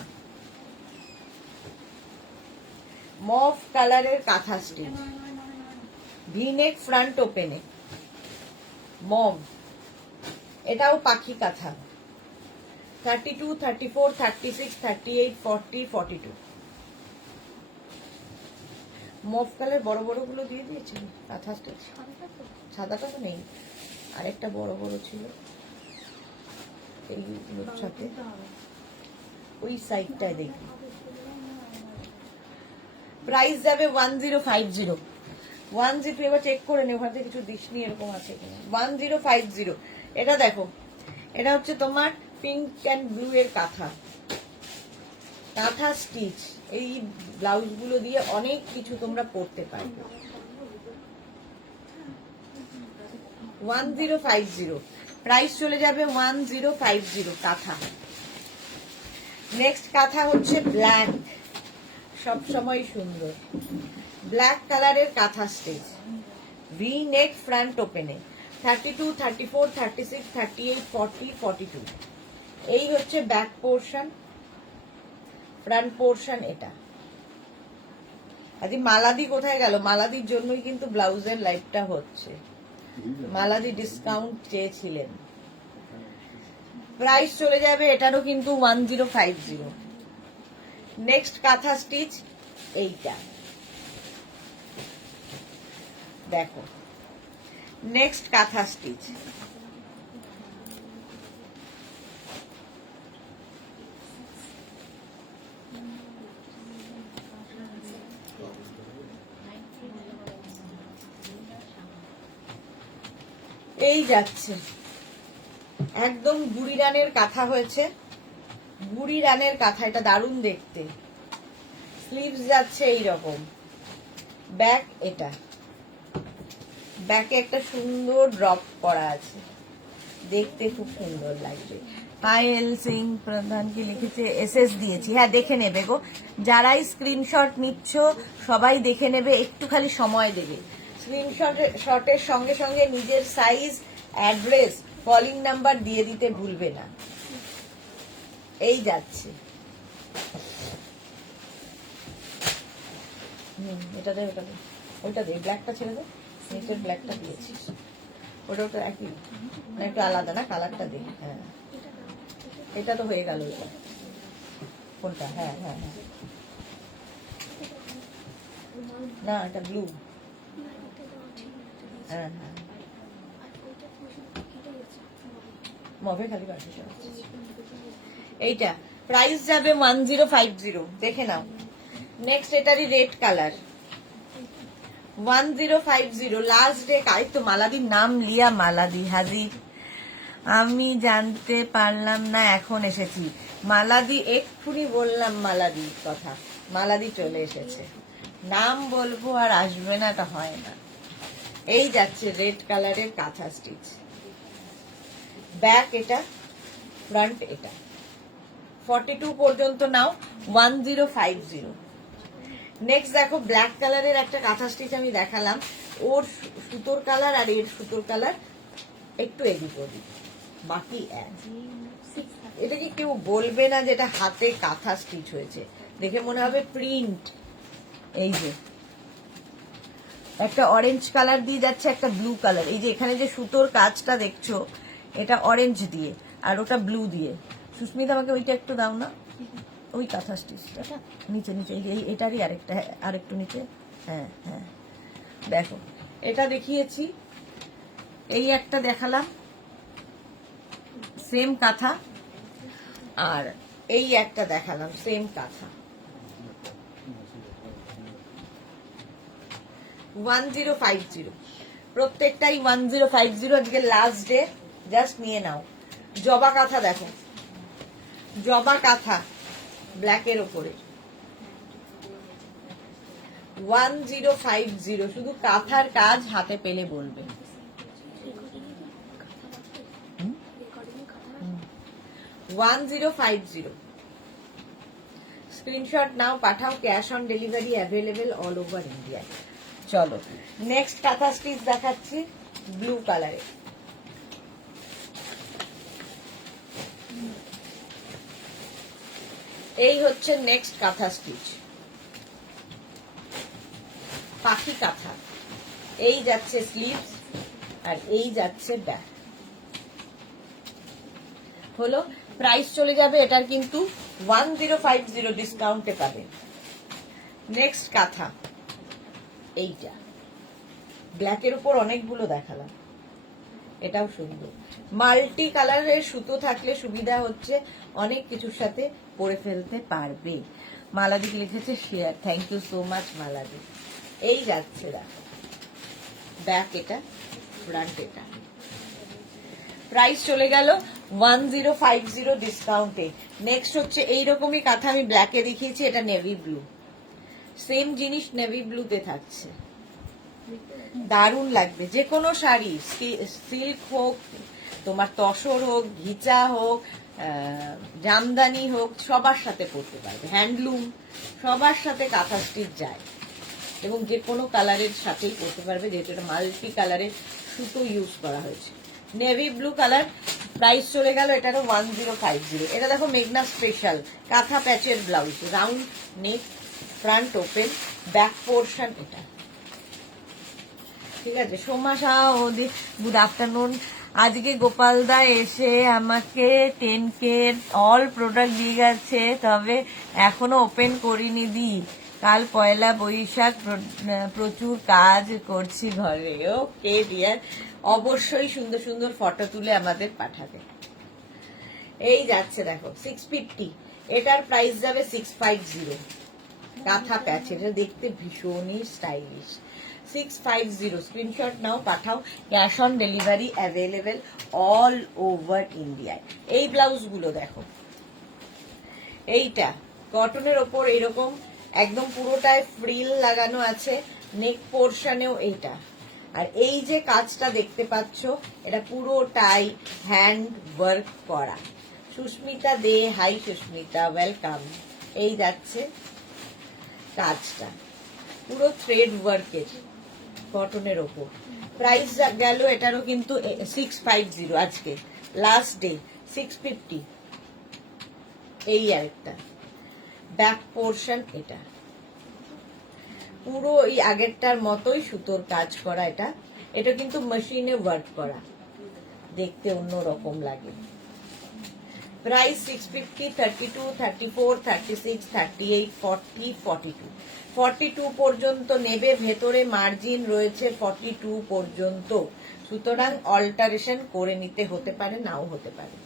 মফ কালারের কাঁথা স্টিচ, ভিনেক ফ্রন্ট ওপেনে মম, এটাও পাখি কাঁথা। 32, 34, 36, 38, 40, 42 মফ কালার বড় বড় গুলো দিয়ে দিয়েছে কাঁথা স্টিচ। সাদাটা তো নেই, আরেকটা বড় বড় ছিল এইগুলোর সাথে, ওই সাইডটায় দেখি। প্রাইস যাবে 1050, 10। এবার চেক করে নে ওখান থেকে কিছু দিসনি এরকম আছে কিনা। 1050 এটা দেখো, এটা হচ্ছে তোমার পিঙ্ক অ্যান্ড ব্লু এর কাঁথা, কাঁথা স্টিচ। এই ব্লাউজ গুলো দিয়ে অনেক কিছু তোমরা পরতে পারবে। 1050 প্রাইস চলে যাবে 1050 কাঁথা। নেক্সট কাঁথা হচ্ছে ব্ল্যাক, সবসময় সুন্দর ব্ল্যাক কালারের কাঁথা স্টিচ, ভি নেক ফ্রন্ট ওপেনে 32, 34, 36, 38, 40, 42 এই হচ্ছে ব্যাক পোর্শন, ফ্রন্ট পোর্শন এটা। আজ মালাদি কোথায় গেল? মালাদির জন্যই কিন্তু ব্লাউজের লাইভটা হচ্ছে। মালাদি ডিসকাউন্ট চেয়েছিলেন। প্রাইস চলে যাবে এটারও কিন্তু 1050। নেক্সট কাঁথা স্টিচ এইটা দেখো, নেক্সট কাঁথা স্টিচ। এই যাচ্ছে একদম বুড়ি রানের কাঁথা হয়েছে, বুড়ি রানের কাঁথা, এটা দারুণ দেখতে। স্লিভস যাচ্ছে এইরকম, ব্যাক এটা, ব্যাকে একটা সুন্দর ড্রপ করা আছে, দেখতে খুব সুন্দর লাগবে। পায়েল সিং প্রধান কি লিখেছে? এসএস দিয়েছি, হ্যাঁ দেখে নেবে গো, যারাই স্ক্রিনশট নিচ্ছ সবাই দেখে নেবে, একটু খালি সময় দেবে। স্ক্রিনশটের সঙ্গে সঙ্গে নিজের সাইজ, অ্যাড্রেস, কলিং নাম্বার দিয়ে দিতে ভুলবে না। এই যাচ্ছে, এটা দে, ওটা দে, ওইটা দে, ব্ল্যাকটা ছেড়ে দে, নিচের ব্ল্যাকটা দিয়েছিস, ওটা ওটা একই না, একটু আলাদা না, কালারটা দে। হ্যাঁ এটা তো হয়ে গেল, এটা কোনটা? হ্যাঁ হ্যাঁ হ্যাঁ, না এটা ব্লু। হ্যাঁ হ্যাঁ, মবে খালি পাশে এইটা। প্রাইস যাবে 1050, দেখে নাও। নেক্সট এটারই রেড কালার, 1050 লাস্ট ডে। কাই তো মালাদির নাম লিয়া মালাদি হাজির। আমি জানতে পারলাম না, এখন এসেছি। মালাদি এক্ষুনি বললাম মালাদির কথা, মালাদি চলে এসেছে। নাম বলবো আর আসবে না, তা হয় না। এই যাচ্ছে রেড কালারের কাঁথা স্টিচ, ব্যাক এটা, ফ্রন্ট এটা। 42 পর্যন্ত নাও, 1050। নেক্সট দেখো ব্ল্যাক কালারের একটা কাঁথা স্টিচ আমি দেখালাম, ওর সুতোর কালার আর এর সুতোর কালার একটু এদিক ওদিক, বাকি এক। এটা কি কেউ বলবে না যে এটা হাতে কাঁথা স্টিচ হয়েছে? দেখে মনে হবে প্রিন্ট। এই যে একটা অরেঞ্জ কালার দিয়ে যাচ্ছে, একটা ব্লু কালার। এই যে এখানে যে সুতোর কাজটা দেখছো, এটা অরেঞ্জ দিয়ে আর ওটা ব্লু দিয়ে। সুস্মিতা আমাকে ওইটা একটু দাও না, ওই কাঁথা স্টিচটা নিচে নিচে, এই এটারই আরেকটা, আরেকটু নিচে। হ্যাঁ হ্যাঁ দেখো, এটা দেখিয়েছি, এই একটা দেখালাম সেম কাঁথা, আর এই একটা দেখালাম সেম কাঁথা। 1050 প্রত্যেকটাই 1050। আজকে লাস্ট ডে, জাস্ট নিয়ে নাও। জবা কাঁথা দেখো, জবা কাঁথা ব্ল্যাকের ওপরে, 1050। শুধু কাঁথার কাজ হাতে পেলে বলবে। 1050 স্ক্রিনশট নাও, পাঠাও, cash on delivery available all over India. চলো নেক্সট কাঁথা স্টিচ দেখাচ্ছি, ব্লু কালারে। এই হচ্ছে নেক্সট কাঁথা স্টিচ, পাখি কাঁথা। এই যাচ্ছে স্লিভস আর এই যাচ্ছে ব্যাক। হলো, প্রাইস চলে যাবে এটার কিন্তু 1050 ডিসকাউন্টে পাবে। নেক্সট কাঁথা এইটা, ব্ল্যাকের উপর অনেকগুলো দেখালাম, এটাও সুন্দর। মাল্টি কালারের সুতো থাকলে সুবিধা হচ্ছে অনেক কিছুর সাথে পরে ফেলতে পারবে। মালাদি লিখেছে share, thank you so much Maladi. এই যাচ্ছে দেখো, ব্যাক এটা, ফ্রন্ট এটা। প্রাইস চলে গেল 1050 ডিসকাউন্টে। নেক্সট হচ্ছে এইরকমই কাঁথা, আমি ব্ল্যাকে দেখিয়েছি, এটা নেভি ব্লু। সেম জিনিস নেভি ব্লুতে থাকছে, দারুণ লাগবে। যে কোনো শাড়ি, সিল্ক হোক, তোমার তসর হোক, ঘিচা হোক, জামদানি হোক, সবার সাথে পরতে পারবে। হ্যান্ডলুম, সবার সাথে কাঁথা স্টিচ যায়, এবং যে কোনো কালারের সাথেই পরতে পারবে, যেহেতু এটা মাল্টি কালারের সুতো ইউজ করা হয়েছে। নেভি ব্লু কালার প্রাইস চলে গেল এটারও 1050। এটা দেখো মেঘনা স্পেশাল কাঁথা প্যাচের blouse, round neck, front open, back portion এটা। ঠিক আছে, সোমা শাহ ওদি গুড আফটারনুন। আজকে গোপালদা এসে আমাকে 10K অল প্রোডাক্ট দিয়ে গেছে, তবে এখনো ওপেন করিনি দি। কাল পয়লা বৈশাখ, প্রচুর কাজ করছি ঘরে। ওকে ডিয়ার, অবশ্যই সুন্দর সুন্দর ফটো তুলে আমাদের পাঠাবে। এই যাচ্ছে দেখো 650, এটার প্রাইস যাবে 650। কাঁথা প্যাচ, এটা দেখতে ভীষণই স্টাইলিশ। 650 স্ক্রিনশট নাও, পাঠাও। Cash on delivery available all over ইন্ডিয়ায়। এই ব্লাউজগুলো দেখো, এইটা কটনের ওপর এরকম একদম পুরোটায় ফ্রিল লাগানো আছে, নেক পোর্শনেও এইটা। আর এই যে কাজটা দেখতে পাচ্ছ, এটা পুরোটাই হ্যান্ড ওয়ার্ক করা। সুস্মিতা দে, হাই সুস্মিতা, ওয়েলকাম। এই যাচ্ছে কাজটা, পুরো থ্রেড ওয়ার্কের কটনের ওপর। প্রাইস গেল এটারও কিন্তু 650, আজকে লাস্ট ডে 650। এই আরেকটা ব্যাক পোর্শন, এটা পুরো এই আগেরটার মতোই সুতোর কাজ করা। এটা এটা কিন্তু মেশিনে ওয়ার্ক করা, দেখতে অন্য রকম লাগে। প্রাইস 650, 32, 34, 36, 38, 40, 42। 42 পর্যন্ত নেবে, ভেতরে মার্জিন রয়েছে 42 পর্যন্ত, সুতরাং অল্টারেশন করে নিতে হতে পারে, নাও হতে পারে।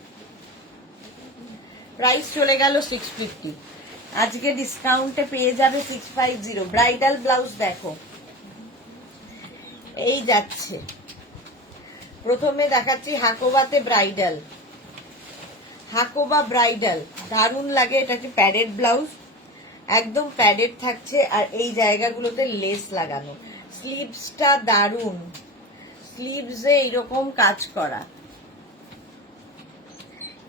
প্রাইস চলে গেল 650, আজকে ডিসকাউন্টে পেয়ে যাবে 650। ব্রাইডাল ব্লাউজ দেখো, এই যাচ্ছে। প্রথমে দেখাচ্ছি হাকোবাতে ব্রাইডাল, হাকোবা ব্রাইডাল, দারুণ লাগে। এটা কি প্যাডেড ব্লাউজ, একদম প্যাডেড থাকছে, আর এই জায়গাগুলোতে লেস লাগানো। স্লিভসটা দারুণ, স্লিভসে এইরকম কাজ করা,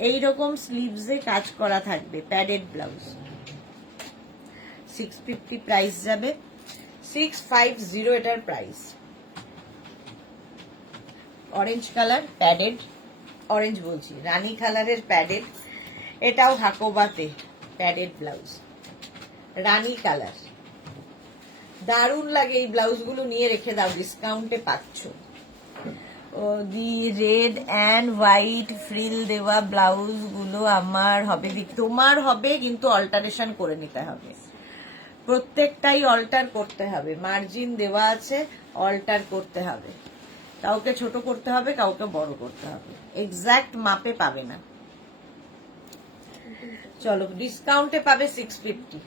এইরকম স্লিভসে কাজ করা থাকবে, প্যাডেড ব্লাউজ। 650 প্রাইস যাবে, 650 এটার price. Orange colour padded, orange বলছি, রানী কালারের প্যাডেড, এটাও হাকোবাতে প্যাডেড ব্লাউজ, রানী কালার। দারুণ লাগে এই ব্লাউজগুলো, নিয়ে রেখে দাও, ডিসকাউন্টে পাচ্ছ। দি রেড অ্যান্ড হোয়াইট ফ্রিল দেওয়া ব্লাউজ গুলো আমার হবে, তোমার হবে কিন্তু অল্টারেশন করে নিতে হবে, প্রত্যেকটাই অল্টার করতে হবে। মার্জিন দেওয়া আছে, অল্টার করতে হবে, কাউকে ছোট করতে হবে, কাউকে বড় করতে হবে, এক্সাক্ট মাপে পাবে না। চলো, ডিসকাউন্টে পাবে 650।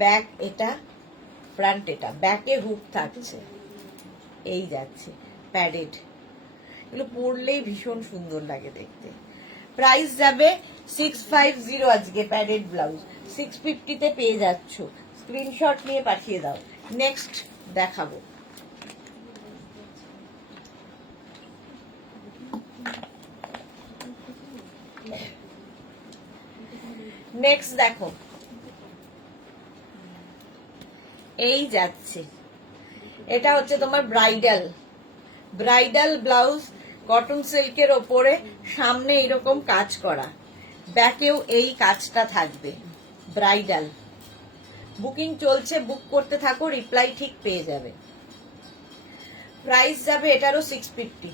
ব্যাক এটা, ফ্রন্ট এটা, ব্যাকে হুক থাকছে, এই যাচ্ছে প্যাডেড। এগুলো পরলেই ভীষণ সুন্দর লাগে দেখতে। প্রাইস যাবে 650, আজকে প্যাডেড ব্লাউজ 650-তে পেয়ে যাচ্ছ। স্ক্রিনশট নিয়ে পাঠিয়ে দাও। নেক্সট দেখাবো, নেক্সট দেখো, এই যাচ্ছে। এটা হচ্ছে তোমার ব্রাইডাল, ব্রাইডাল ব্লাউজ, কটন সিল্কের ওপরে, সামনে এরকম কাজ করা, ব্যাকেও এই কাজটা থাকবে। ব্রাইডাল বুকিং চলছে, বুক করতে থাকো, রিপ্লাই ঠিক পেয়ে যাবে। প্রাইস যাবে এটারও 650,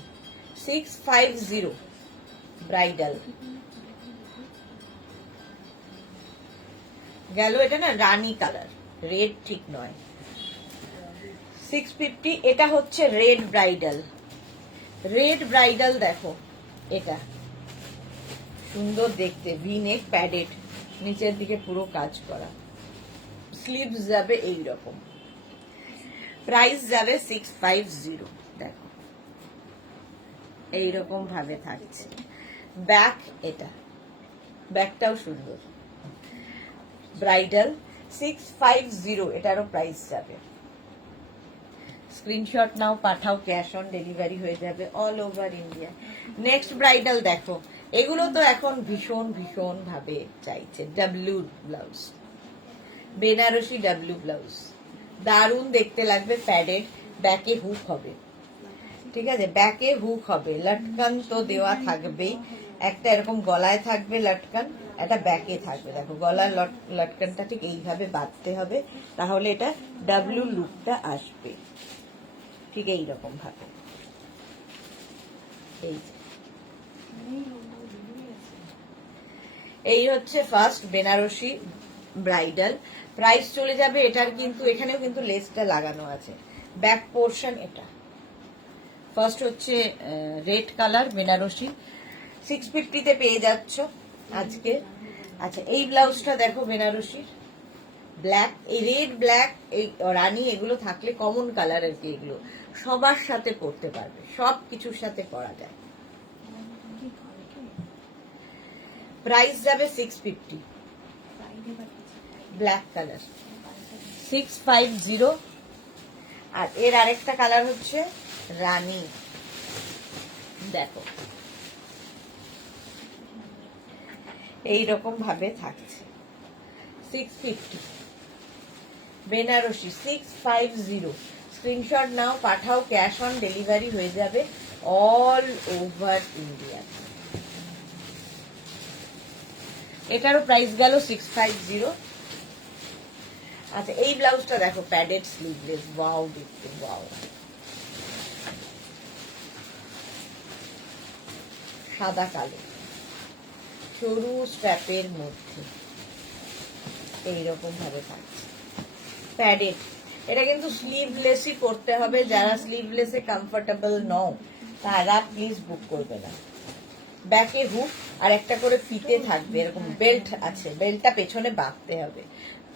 650 ব্রাইডাল গেল। এটা না রানী কালার, রেড ঠিক নয়। 650, এটা হচ্ছে রেড ব্রাইডাল, রেড ব্রাইডাল দেখো, এটা সুন্দর দেখতে, ভি নেক প্যাডেড, নিচের দিকে পুরো কাজ করা, স্লিভস যাবে এইরকম। প্রাইস যাবে 650, দেখো এইরকম ভাবে থাকছে। ব্যাক এটা, ব্যাকটাও সুন্দর। ব্রাইডাল 650, এটারও প্রাইস যাবে। স্ক্রিনশট নাও, পাঠাও, ক্যাশ অন ডেলিভারি হয়ে যাবে all over India. Next bridal দেখো, এগুলো তো এখন ভীষণ ভীষণ ভাবে চাইছে। Double blouse, Banarasi double blouse, দারুণ দেখতে লাগবে, প্যাডেড, ব্যাকে হুক হবে। ঠিক আছে, ব্যাকে হুক হবে, লটকান তো দেওয়া থাকবেই, একটা এরকম গলায় থাকবে লটকান, একটা ব্যাকে থাকবে। দেখো গলার লটকানটা ঠিক এইভাবে বাঁধতে হবে, তাহলে এটা ডাব্লু লুকটা আসবে ঠিক এইরকম ভাবে। এই যে। এই হচ্ছে ফার্স্ট বেনারসি ব্রাইডাল। প্রাইস চলে যাবে এটার, কিন্তু এখানেও কিন্তু লেসটা লাগানো আছে। ব্যাক পোর্শন এটা। ফার্স্ট হচ্ছে রেড কালার বেনারসি, 650-তে পেয়ে যাচ্ছ আজকে। আচ্ছা, এই ব্লাউজটা দেখো বেনারসির, ব্ল্যাক, এই রেড ব্ল্যাক এই রানী এগুলো থাকলে কমন কালার আর কি, এগুলো সবার সাথে পরতে পারবে, সব কিছুর সাথে পরা যায়। প্রাইস যাবে 650, ব্ল্যাক কালার 650। আর এর আরেকটা কালার হচ্ছে রানী, দেখো এইরকম ভাবে থাকছে, 650 বেনারসি 650। স্ক্রিনশট নাও, পাঠাও, ক্যাশ অন ডেলিভারি হয়ে যাবে অল ওভার ইন্ডিয়া। এটারও প্রাইস গেল 650। আচ্ছা, এই ব্লাউজটা দেখো, প্যাডেড স্লিভলেস, ওয়াও দেখতে, ওয়াও, সাদা কালো, সরু স্ট্র্যাপের মধ্যে এইরকম ভাবে থাকছে, প্যাডেড। এটা কিন্তু স্লিভলেসই করতে হবে, যারা স্লিভলেসে কমফোর্টেবল নও তারা প্লিজ বুক করবে না। ব্যাকে হুক আর একটা করে ফিতে থাকবে, এরকম বেল্ট আছে, বেল্টটা পেছনে বাঁধতে হবে,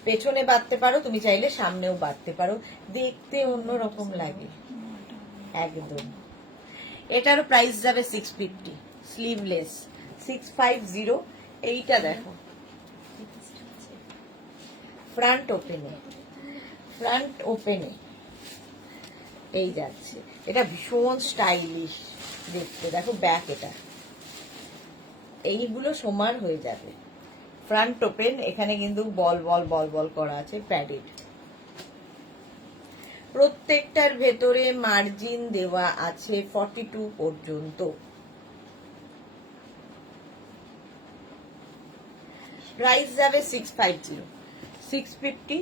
পেছনে বাঁধতে পারো, তুমি চাইলে সামনেও বাঁধতে পারো, দেখতে অন্যরকম লাগে একদম। এটারও প্রাইস যাবে 650, স্লিভলেস 650। এইটা দেখো ফ্রন্ট ওপেনে, ফ্রন্ট ওপেনে এই যাচ্ছে, এটা ভীষণ স্টাইলিশ দেখতে। দেখো ব্যাক, এটা এইগুলো সমান হয়ে যাবে, ফ্রন্ট ওপেন, এখানে কিন্তু বল বল বল বল করা আছে, প্যাডেড। প্রত্যেকটার ভেতরে মার্জিন দেওয়া আছে 42 পর্যন্ত। প্রাইস যাবে 650, 650।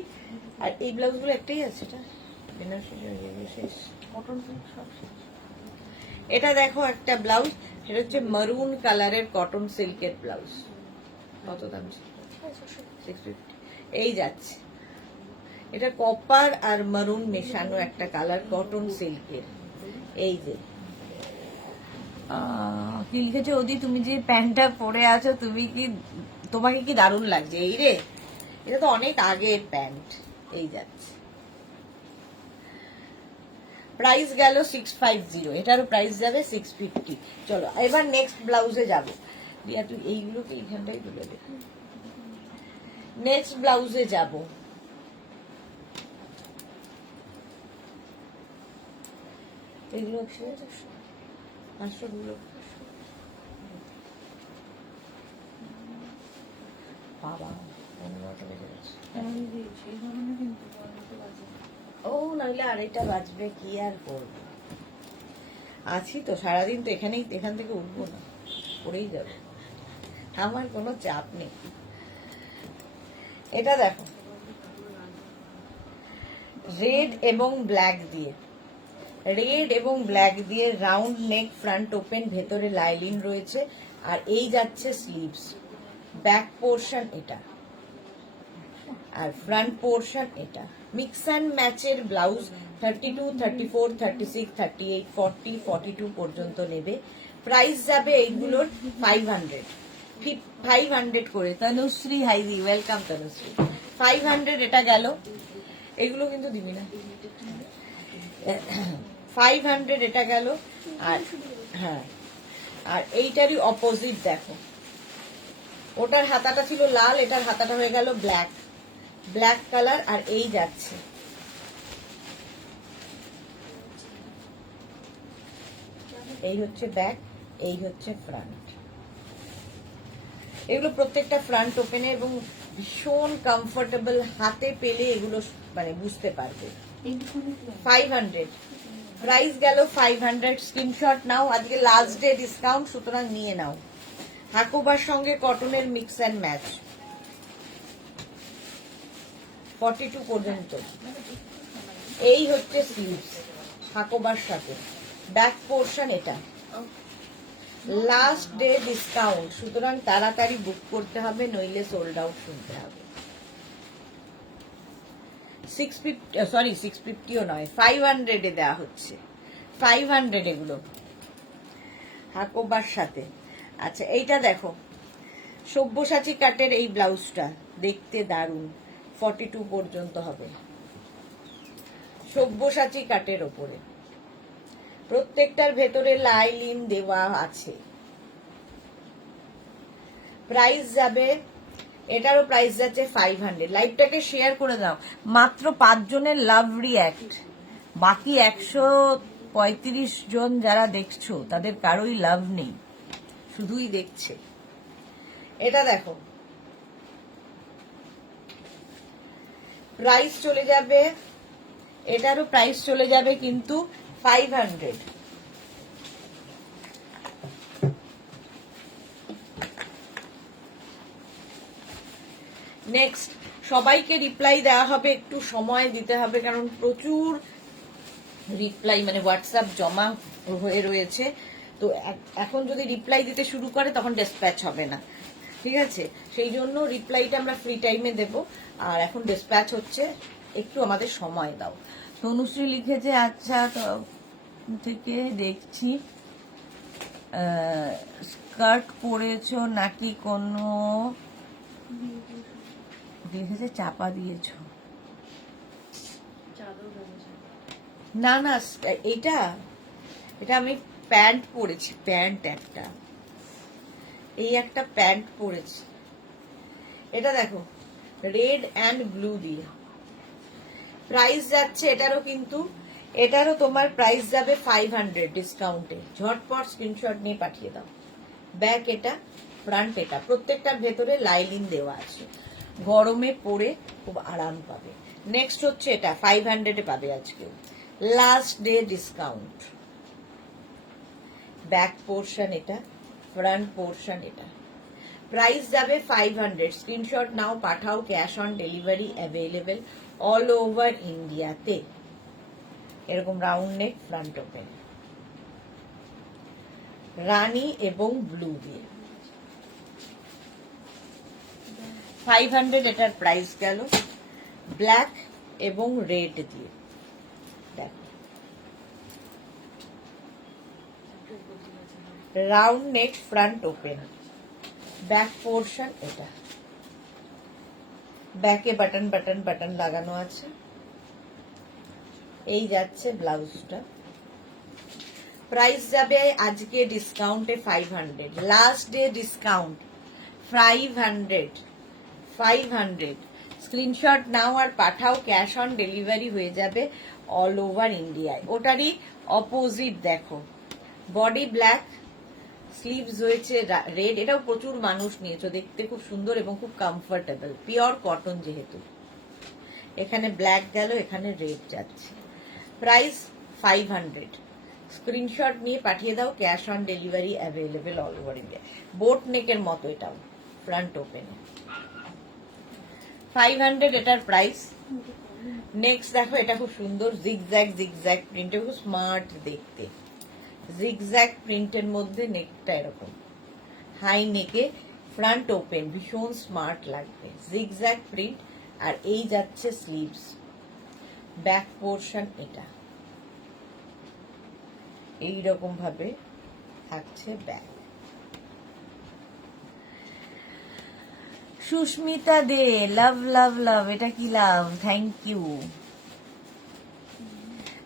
আর এই ব্লাউজগুলো একটাই আছে, এটা দেখো একটা ব্লাউজ, এটা হচ্ছে মারুন কালারের কটন সিল্কের ব্লাউজ, কত দাম? 650। এই যাচ্ছে, এটা কপার আর মারুন মেশানো একটা কালার, কটন সিল্কের। এই যে কি লিখেছে ওদি, তুমি যে প্যান্টটা পরে আছো, তোমাকে কি দারুণ লাগছে। এই রে, এটা তো অনেক আগের প্যান্ট। এই যাচ্ছে, প্রাইস গেল 650, এটারও প্রাইস যাবে 650। চলো এবার নেক্সট ব্লাউজে যাবো। দিয়া তুই এইগুলোকে এইখানটাই তুলে দে। নেক্সট ব্লাউজে যাব। এগুলো 500 গুলো বাবা, 15টা বেজে গেছে। ও নইলে আড়াইটা বাজবে, কি আর করবো, আছি তো সারাদিন, তো এখানেই, এখান থেকে উঠবো না, পড়েই যাবে, আমার কোনো চাপ নেই। এটা দেখো রেড এবং ব্ল্যাক দিয়ে, রেড এবং ব্ল্যাক দিয়ে রাউন্ড নেক, ফ্রন্ট ওপেন, ভেতরে লাইলিন রয়েছে। আর এই যাচ্ছে স্লিভস, ব্যাক পোর্শন এটা, আর ফ্রন্ট পোর্শন এটা। মিক্স অ্যান্ড ম্যাচের ব্লাউজ 32, 34, 36, 38, 40, 42 পর্যন্ত নেবে। প্রাইস যাবে এইগুলোর 500, 500 করে। তনুশ্রী হাইজি, ওয়েলকাম তনুশ্রী। 500 এটা গেল, এগুলো কিন্তু দিবি না। 500 এটা গেল। আর হ্যাঁ, আর এইটারই অপোজিট দেখো, ওটার হাতাটা ছিল লাল, এটার হাতাটা হয়ে গেল ব্ল্যাক, ব্ল্যাক কালার। আর এই যাচ্ছে, এই হচ্ছে ব্যাক, এই হচ্ছে ফ্রন্ট। এগুলো প্রত্যেকটা ফ্রন্ট ওপেনে এবং ভীষণ কমফোর্টেবল, হাতে পেলে এগুলো মানে বুঝতে পারবে। 500, প্রাইস গেল 500। স্ক্রিনশট নাও, আজকে লাস্ট ডে ডিসকাউন্ট, সুতরাং নিয়ে নাও। হাকোবার সঙ্গে কটনের মিক্স অ্যান্ড ম্যাচ, 42 পর্যন্ত। এই হচ্ছে স্লিভস হাকোবার সাথে, ব্যাক পোর্শন এটা। লাস্ট ডে ডিসকাউন্ট, সুতরাং তাড়াতাড়ি বুক করতে হবে, নইলে সোল্ড আউট শুনতে হবে। 650ও নয়, 500 এ দেওয়া হচ্ছে, 500 এগুলো হাকোবার সাথে। আচ্ছা এইটা দেখো, সব্যসাচী কাটের এই ব্লাউজটা দেখতে দারুণ, 42 পর্যন্ত হবে, সব্যসাচী কাটের ওপরে, প্রত্যেকটার ভেতরে লাইলিন দেওয়া আছে। প্রাইস যাবে, এটারও প্রাইস যাচ্ছে 500। লাইভটাকে শেয়ার করে দাও, মাত্র 5 জনের লাভ রিঅ্যাক্ট, বাকি 135 জন যারা দেখছো তাদের কারোই লাভ নেই, শুধুই দেখছে। এটা দেখো, প্রাইস চলে যাবে, এটারও প্রাইস চলে যাবে কিন্তু 500। নেক্সট, সবাইকে রিপ্লাই দেওয়া হবে, একটু সময় দিতে হবে, কারণ প্রচুর রিপ্লাই মানে হোয়াটসঅ্যাপ জমা হয়ে রয়েছে। তো এখন যদি রিপ্লাই দিতে শুরু করে তখন ডিসপ্যাচ হবে না, ঠিক আছে? সেই জন্য রিপ্লাইটা আমরা ফ্রি টাইমে দেব, আর এখন ডিসপ্যাচ হচ্ছে, একটু আমাদের সময় দাও। তনুশ্রী লিখেছে, আচ্ছা তো থেকে দেখছি স্কার্ট পরেছো নাকি কোনো দেখেছে চাপা দিয়েছো? না না, এটা এটা আমি প্যান্ট পরেছি, প্যান্ট একটা, এই একটা প্যান্ট পরেছি। এটা দেখো, রেড অ্যান্ড ব্লু দিয়ে। প্রাইস যাচ্ছে এটারও, কিন্তু এটারও তোমার প্রাইস যাবে 500 ডিসকাউন্টে। ঝটপট স্ক্রিনশট নিয়ে পাঠিয়ে দাও। ব্যাক এটা, ফ্রন্ট এটা, প্রত্যেকটার ভেতরে লাইলিন দেওয়া আছে, গরমে পরে খুব আরাম পাবে। নেক্সট হচ্ছে এটা, 500 এ পাবে আজকে, last day discount. Back portion এটা, ফ্রন্ট পোর্শন এটা, প্রাইস যাবে 500। স্ক্রিনশট নাও, পাঠাও, cash on delivery available all over ইন্ডিয়াতে। এরকম রাউন্ড নেক, ফ্রন্ট ওপেন, রানী এবং ব্লু দিয়ে 500 এটার প্রাইস গেল। ব্ল্যাক এবং রেড দিয়ে দেখো, round neck, front open, back portion এটা, ব্যাকে বাটন বাটন বাটন লাগানো আছে। এই যাচ্ছে ব্লাউজটা, প্রাইস যাবে আজকে ডিসকাউন্টে 500, লাস্ট ডে ডিসকাউন্ট 500। স্ক্রিনশট নাও আর পাঠাও, ক্যাশ অন ডেলিভারি হয়ে যাবে অল ওভার ইন্ডিয়ায়। ওটারই অপোজিট দেখো, বডি ব্ল্যাক, স্লিভস হয়েছে রেড, এটাও প্রচুর মানুষ নিয়েছো, দেখতে খুব সুন্দর এবং খুব কমফোর্টেবল, পিওর কটন যেহেতু। এখানে ব্ল্যাক গেল, এখানে রেড যাচ্ছে। প্রাইস 500। স্ক্রিনশট নিয়ে পাঠিয়ে দাও, cash on delivery available all over India. Boat নেকের মতো এটাও, ফ্রন্ট ওপেনে 500 এটার প্রাইস। নেক্সট দেখো, এটা খুব সুন্দর, জিগজ্যাগ জিগজ্যাগ প্রিন্টে, খুব স্মার্ট দেখতে, জিগজ্যাগ প্রিন্টের মধ্যে নেকটা এরকম হাই নেকে, ফ্রন্ট ওপেন, ভীষণ স্মার্ট লাগবে, জিগজ্যাগ প্রিন্ট। আর এই যাচ্ছে স্লিভস, ব্যাক পোর্শন এটা, এইরকম ভাবে থাকছে ব্যাক। সুস্মিতা দে, লাভ লাভ লাভ, এটা কি লাভ, থ্যাংক ইউ।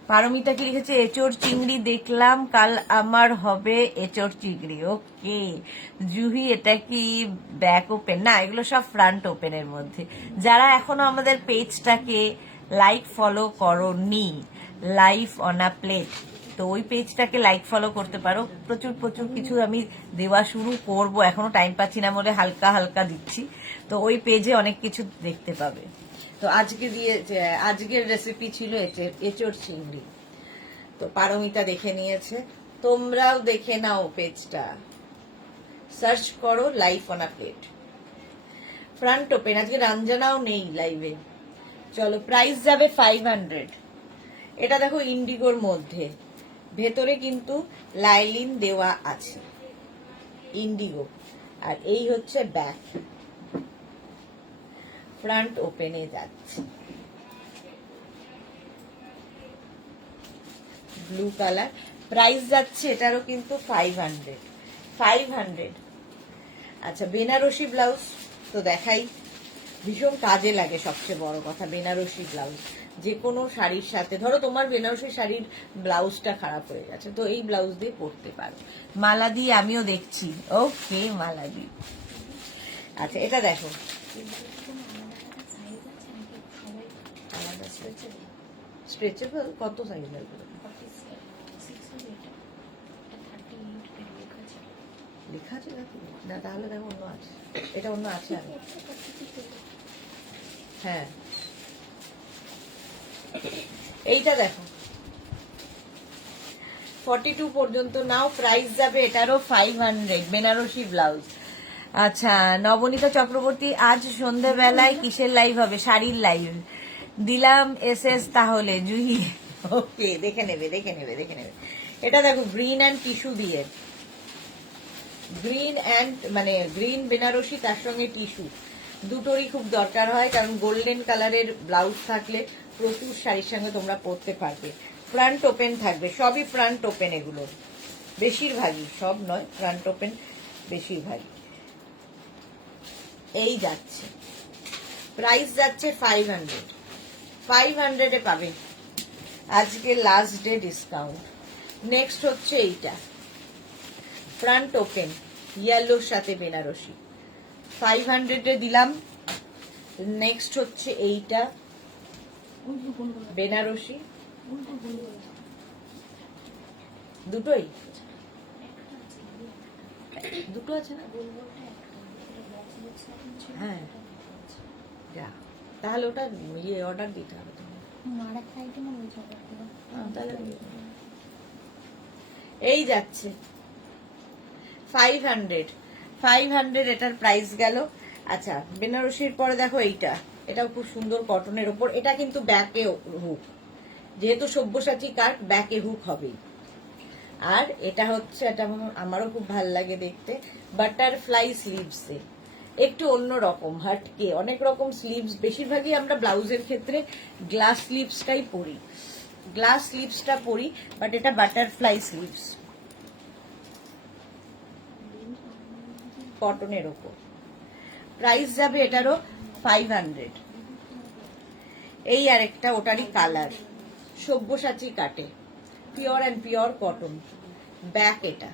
পারমিতা কি লিখেছে, এচোর চিংড়ি দেখলাম, কাল আমার হবে এচোর চিংড়ি। ওকে জুহি, এটা কি ব্যাক ওপেন? না, এগুলো সব ফ্রন্ট ওপেনের মধ্যে। যারা এখনো আমাদের পেজটাকে লাইক ফলো করোনি, লাইফ অন আ প্লেট, তো ওই পেজটাকে লাইক ফলো করতে পারো। প্রচুর প্রচুর কিছু আমি দেওয়া শুরু করব, এখনো টাইম পাচ্ছি না বলে হালকা হালকা দিচ্ছি, তো ওই পেজে অনেক কিছু দেখতে পাবে। তো আজকের রেসিপি ছিল এঁচোড় চিংড়ি। তো পারমিতা দেখে নিয়েছে, তোমরাও দেখে নাও, পেজটা সার্চ করো life on a plate. Front open, আজকে রঞ্জনাও নেই লাইভে। চলো, প্রাইস যাবে 500। এটা দেখো ইন্ডিগোর মধ্যে, ভেতরে কিন্তু লাইলিন দেওয়া আছে, ইন্ডিগো। আর এই হচ্ছে ব্যাক, ফ্রন্ট ওপেনে যাচ্ছে, ব্লু কালার। প্রাইস যাচ্ছে এটারও কিন্তু 500। আচ্ছা, বেনারসি ব্লাউজ তো দেখাই, ভীষণ কাজে লাগে। সবচেয়ে বড় কথা, বেনারসি ব্লাউজ যে কোনো শাড়ির সাথে, ধরো তোমার বেনারসি শাড়ির ব্লাউজটা খারাপ হয়ে গেছে, তো এই ব্লাউজ দিয়ে পরতে পারো। মালা দিয়ে আমিও দেখছি, ওকে মালা দিয়ে। আচ্ছা, এটা দেখো, স্ট্রেচেবল কত সাইজ লাগবে? লেখা আছে নাকি? না, তাহলে দেখো অন্য আছে, এটা অন্য আছে। আর হ্যাঁ, এইটা দেখো 42 পর্যন্ত নাও, প্রাইস যাবে এটারও 500, বেনারসি ব্লাউজ। আচ্ছা, নবনীতা চক্রবর্তী, আজ সন্ধ্যেবেলায় কিসের লাইভ হবে? শাড়ির লাইভ দিলাম এসএস, তাহলে জুহি। ওকে, দেখে নেবে। এটা দেখো গ্রিন অ্যান্ড টিস্যু দিয়ে, গ্রিন বেনারসি, তার সঙ্গে টিস্যু দুটোরই খুব দরকার হয়, কারণ গোল্ডেন কালারের ব্লাউজ থাকলে প্রচুর শাড়ির সঙ্গে তোমরা পরতে পারবে। ফ্রন্ট ওপেন থাকবে, সবই ফ্রন্ট ওপেন, এগুলো বেশিরভাগই, সব নয়, ফ্রন্ট ওপেন বেশিরভাগই। এই যাচ্ছে, প্রাইস যাচ্ছে 500 পাবে, আজকে লাস্ট ডে ডিসকাউন্ট। নেক্সট হচ্ছে এইটা, ফ্রন্ট ওপেন, ইয়েলোর সাথে বেনারসি, 500 দিলাম। নেক্সট হচ্ছে এইটা, বেনারসি, দুটোই, দুটো আছে না? হ্যাঁ, যা, তাহলে ওটা অর্ডার দিতে হবে তোমার। তাহলে এই যাচ্ছে 500 এটার প্রাইস গেল। আচ্ছা, বেনারসির পরে দেখো এইটা, এটাও খুব সুন্দর কটনের ওপর, এটা কিন্তু ব্যাকে হুক, যেহেতু সব্যসাচী কাট, ব্যাকে হুক হবেই। আর এটা হচ্ছে, এটা আমারও খুব ভাল লাগে দেখতে, বাটারফ্লাই স্লিভসে, একটু অন্য রকম, হাটকে। অনেক রকম স্লিভস, বেশিরভাগই আমরা ব্লাউজের ক্ষেত্রে গ্লাস স্লিভসটাই পরি, বাট এটা বাটারফ্লাই স্লিভস, কটনের ওপর। প্রাইস যাবে এটারও 500। এই আরেকটা, ওটারই কালার, সব্যসাচী কাটে, pure and pure cotton, back, এটা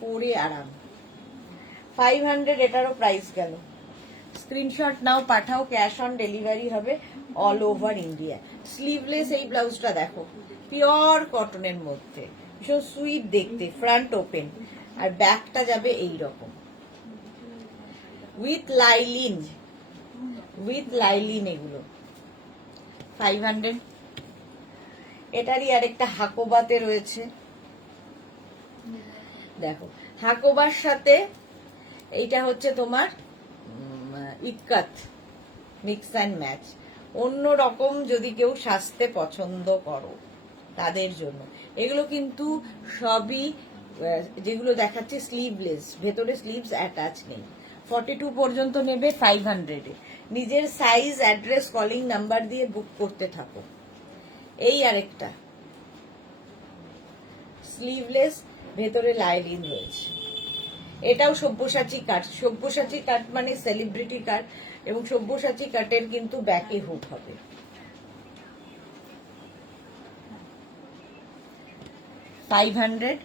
পরে আরাম। 500 এটারও প্রাইস গেল। স্ক্রিনশট নাও, পাঠাও, ক্যাশ অন ডেলিভারি হবে অল ওভার ইন্ডিয়া। স্লিভলেস এই ব্লাউজটা দেখো, পিওর কটনের মধ্যে, ভীষণ সুইট দেখতে, ফ্রন্ট ওপেন, আর ব্যাকটা যাবে এই রকম, উইথ লাইলিন, এগুলো 500। এটারই আরেকটা হাকোবাতে রয়েছে, দেখো হাকোবার সাথে এইটা হচ্ছে তোমার ইক্কাত, মিক্স অ্যান্ড ম্যাচ, অন্য রকম। যদি কেউ সাজতে পছন্দ করো তাদের জন্য এগুলো কিন্তু সবই, যেগুলো দেখাচ্ছে স্লিভলেস, ভেতরে স্লিভস অ্যাটাচ নেই। 42 পর্যন্ত নেবে 500-এ। নিজের সাইজ, অ্যাড্রেস, কলিং নাম্বার দিয়ে বুক করতে থাকো। এই আরেকটা স্লিভলেস, ভেতরে লাইলিন রয়েছে, এটাও সব্যসাচী কাট মানে সেলিব্রিটি কাট, এবং সব্যসাচী কাটের কিন্তু ব্যাকে হুক হবে। 500।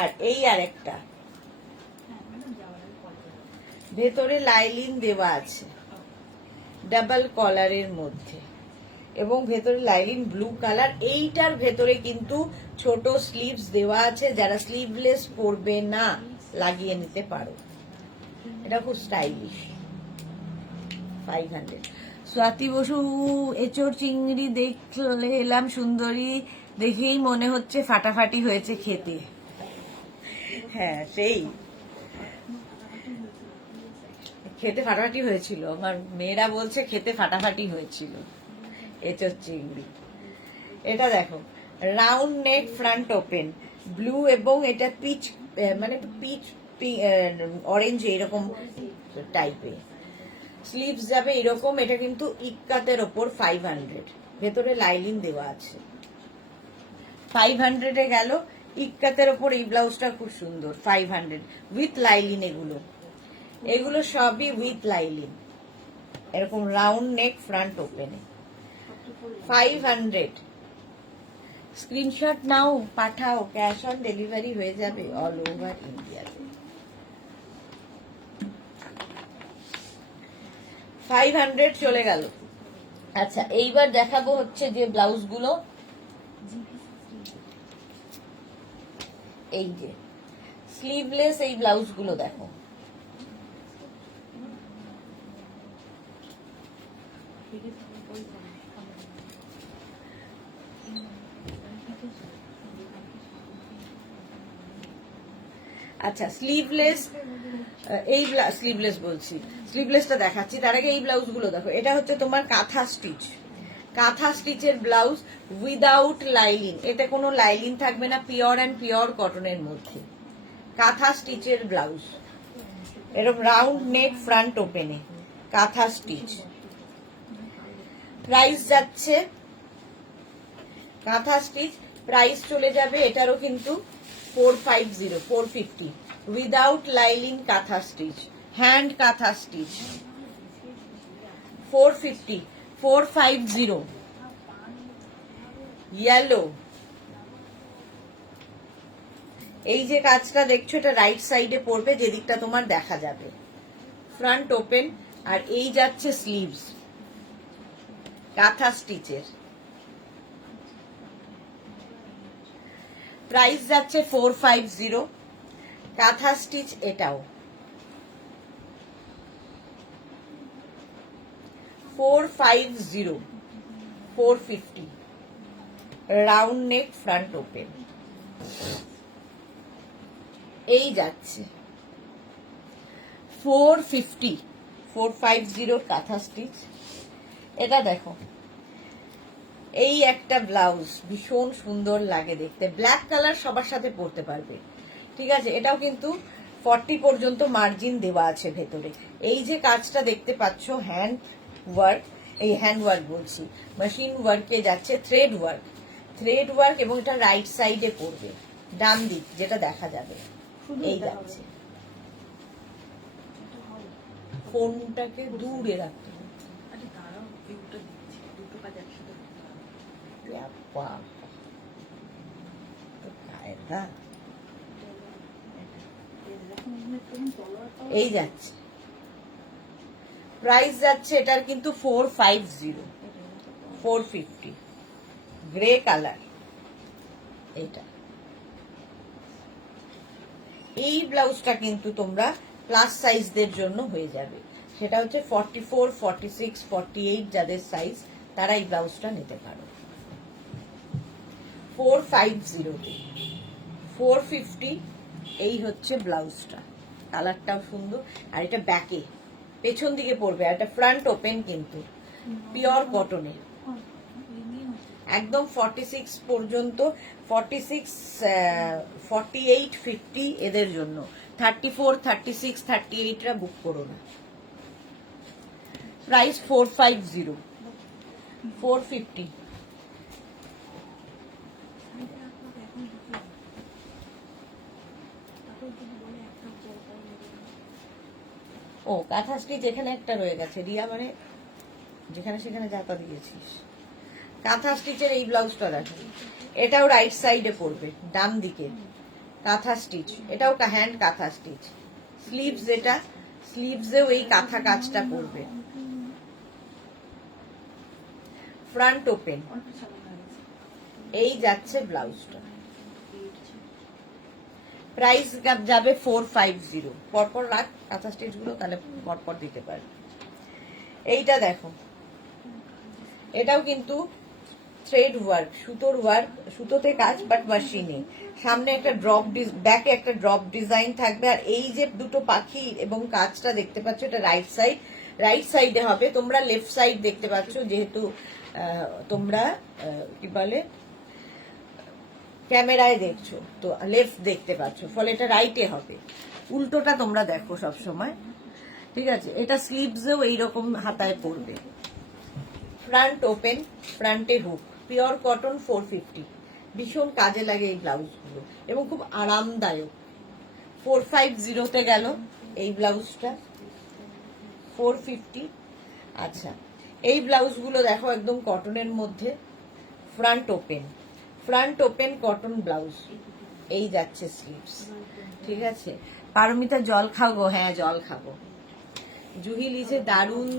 আর এই আরেকটা, ভেতরে লাইলিন দেওয়া আছে, ডাবল কলারের মধ্যে, এবং ভেতরে লাইলিন ব্লু কালার। এইটার ভেতরে কিন্তু ছোট স্লিভস দেওয়া আছে, যারা স্লিভলেস পরবে না লাগিয়ে নিতে পারো, এটা খুব স্টাইলিশ। 500। স্বাতি বসু, এঁচোড় চিংড়ি দেখলে এলাম সুন্দরী, দেখেই মনে হচ্ছে ফাটাফাটি হয়েছে খেতে। হ্যাঁ সেই খেতে ফাটাফাটি হয়েছিল, আমার মেয়েরা বলছে খেতে ফাটাফাটি হয়েছিল এঁচোড় চিংড়ি। এটা দেখো, round neck front open, blue এবং এটা পিচ, মানে পিচ অরেঞ্জ এরকম টাইপের। স্লিভস যাবে এরকম, এটা কিন্তু ইক্কাতের ওপর 500, ভেতরে লাইলিন দেওয়া আছে। 500 এ গেল, ইক্কাতের ওপর এই ব্লাউজটা খুব সুন্দর, 500 উইথ লাইলিন। এগুলো সবই উইথ লাইলিন, এরকম রাউন্ড নেক ফ্রন্ট ওপেনে 500। স্ক্রিনশট নাও, পাঠাও, ক্যাশ অন ডেলিভারি হয়ে যাবে অল ওভার ইন্ডিয়াতে। 500 চলে গেল। আচ্ছা, এইবার দেখাবো হচ্ছে যে ব্লাউজ গুলো, এই যে স্লিভলেস এই ব্লাউজ গুলো দেখো। আচ্ছা, স্লিভলেস, এই স্লিভলেস বলছি, স্লিভলেসটা দেখাচ্ছি, তার আগে এই ব্লাউজ গুলো দেখো। এটা হচ্ছে তোমার কাঁথা স্টিচ, কাঁথা স্টিচের ব্লাউজ উইদাউট লাইলিন, এতে কোনো লাইলিন থাকবে না, পিওর অ্যান্ড পিওর কটনের মধ্যে কাঁথা স্টিচের ব্লাউজ, এরকম রাউন্ড নেক ফ্রন্ট ওপেনে কাঁথা স্টিচ। প্রাইস যাচ্ছে, কাঁথা স্টিচ প্রাইস চলে যাবে এটারও কিন্তু 450, 450 উইদাউট লাইলিন কাঁথা স্টিচ, হ্যান্ড কাঁথা স্টিচ 450, 450 ইয়েলো। এই যে কাজটা দেখছো, এটা রাইট সাইডে পড়বে, যে দিকটা তোমার দেখা যাবে, ফ্রন্ট ওপেন, আর এই যাচ্ছে স্লিভস কাঁথা স্টিচের। প্রাইস যাচ্ছে 450, কাঁথা স্টিচ এটাও 450, 450 রাউন্ড নেক ফ্রন্ট ওপেন। এই যাচ্ছে 450, 450 কাঁথা স্টিচ। এটা দেখো, এই একটা ব্লাউজ ভীষণ সুন্দর লাগে দেখতে, ব্ল্যাক কালার সবার সাথে পরতে পারবে, ঠিক আছে। এটাও কিন্তু 40 পর্যন্ত মার্জিন দেওয়া আছে ভেতরে। এই যে কাজটা দেখতে পাচ্ছ হ্যান্ড ওয়ার্ক, এই হ্যান্ড ওয়ার্ক বলছি, মেশিন ওয়ার্কে যাচ্ছে, থ্রেড ওয়ার্ক, থ্রেড ওয়ার্ক, এবং এটা রাইট সাইডে পড়বে, ডান দিক যেটা দেখা যাবে। এই যাচ্ছে, ফোনটাকে দূরে রাখতে হবে। এই যাচ্ছে, প্রাইস যাচ্ছে এটার কিন্তু 450, 450 গ্রে কালার। এইটা, এই ব্লাউজটা কিন্তু তোমরা প্লাস সাইজদের জন্য হয়ে যাবে, সেটা হচ্ছে 44, 46, 48 যাদের সাইজ, তারা এই ব্লাউজটা নিতে পারো। 450, 450 এই হচ্ছে ব্লাউজটা, কালারটাও সুন্দর, আর এটা ব্যাকে পেছন দিকে পড়বে, আর এটা ফ্রন্ট ওপেন কিন্তু পিওর কটনের, একদম 46 পর্যন্ত, 46, 48, 50 এদের জন্য, 34, 36, 38 রা বুক করো না। প্রাইস 450, 450। ও কাঁথা স্টিচ এখানে একটা রয়ে গেছে, রিয়া মানে যেখানে সেখানে যাতা দিয়েছিস। কাঁথা স্টিচের এই ব্লাউজটা দেখো, এটাও রাইট সাইডে পড়বে, ডান দিকে কাঁথা স্টিচ, এটাও হ্যান্ড কাঁথা স্টিচ। স্লিভস, এটা স্লিভসেও এই কাঁথা কাজটা পড়বে, ফ্রন্ট ওপেন। এই যাচ্ছে ব্লাউজটা, প্রাইস যাবে 450। পরপর রাখ কাঁথা স্টিচ গুলো, তাহলে পরপর দিতে পারবে। এইটা দেখো, এটাও কিন্তু থ্রেড ওয়ার্ক, সুতোর ওয়ার্ক, সুতোতে কাজ বাট মেশিনে। সামনে একটা ড্রপ, ব্যাকে একটা ড্রপ ডিজাইন থাকবে। আর এই যে দুটো পাখি এবং কাজটা দেখতে পাচ্ছ, এটা রাইট সাইডে হবে। তোমরা লেফট সাইড দেখতে পাচ্ছ, যেহেতু তোমরা কি বলে ক্যামেরায় দেখছো, তো লেফট দেখতে পাচ্ছ, ফলে এটা রাইটে হবে। উল্টোটা তোমরা দেখো সব সময়, ঠিক আছে? এটা স্লিভসেও এইরকম হাতায় পড়বে। ফ্রন্ট ওপেন, ফ্রন্টে হুক, পিওর কটন, 450। ভীষণ কাজে লাগে এই ব্লাউজগুলো এবং খুব আরামদায়ক। 450 গেল এই ব্লাউজটা, 450। আচ্ছা, এই ব্লাউজগুলো দেখো একদম কটনের মধ্যে, ফ্রন্ট ওপেন কটন ব্লাউজ। এই যাচ্ছে স্লিভস, ঠিক আছে? পারমিতা জল খাও গো? হ্যাঁ, জল খাবো। জুহি লিজে দারুন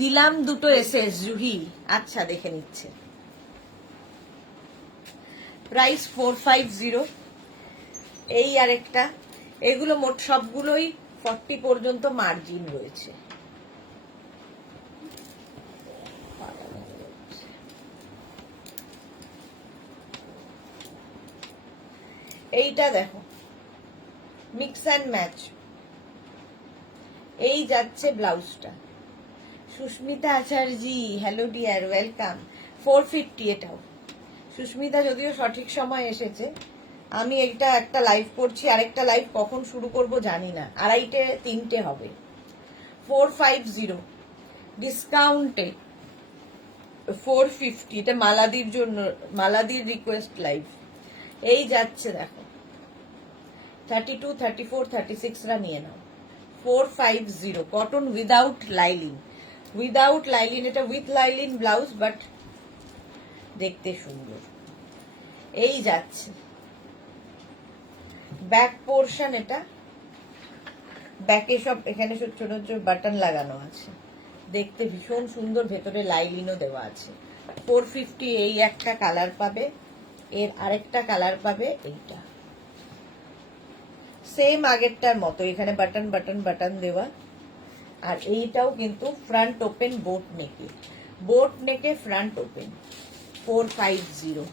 দিলাম দুটো এসএস। জুহি আচ্ছা, দেখে নিচ্ছে। প্রাইস 450। এই আরেকটা, এগুলো মোট সবগুলোই 40 পর্যন্ত মার্জিন রয়েছে। এইটা দেখো, মিক্স অ্যান্ড ম্যাচ। এই যাচ্ছে ব্লাউজটা। Susmita Acharya, hello dear, welcome. 450 এটাও। সুস্মিতা যদিও সঠিক সময় এসেছে। আমি এইটা একটা লাইভ করছি, আরেকটা লাইভ কখন শুরু করব জানি না, 2:30 3টে হবে। 450 ডিসকাউন্টে 450। এটা মালাদির জন্য, মালাদির রিকোয়েস্ট লাইভ। এই যাচ্ছে দেখো, 32 34 36রা নিয়ে নাও। 450 কটন উইদাউট লাইলিন, এটা উইথ লাইলিন ব্লাউজ, বাট দেখতে সুন্দর। এই যাচ্ছে ব্যাক পোর্শন, এটা ব্যাকে সব এখানে সব ছোট ছোট বাটন লাগানো আছে, দেখতে ভীষণ সুন্দর, ভেতরে লাইলিনও দেওয়া আছে। 450। এই একটা কালার পাবে, এর আরেকটা কালার পাবে এইটা, সেম আগেরটার মতো, এখানে বাটন বাটন বাটন দেওয়া। আর এইটাও কিন্তু ফ্রন্ট ওপেন বোট নেকে ফ্রন্ট ওপেন। 450।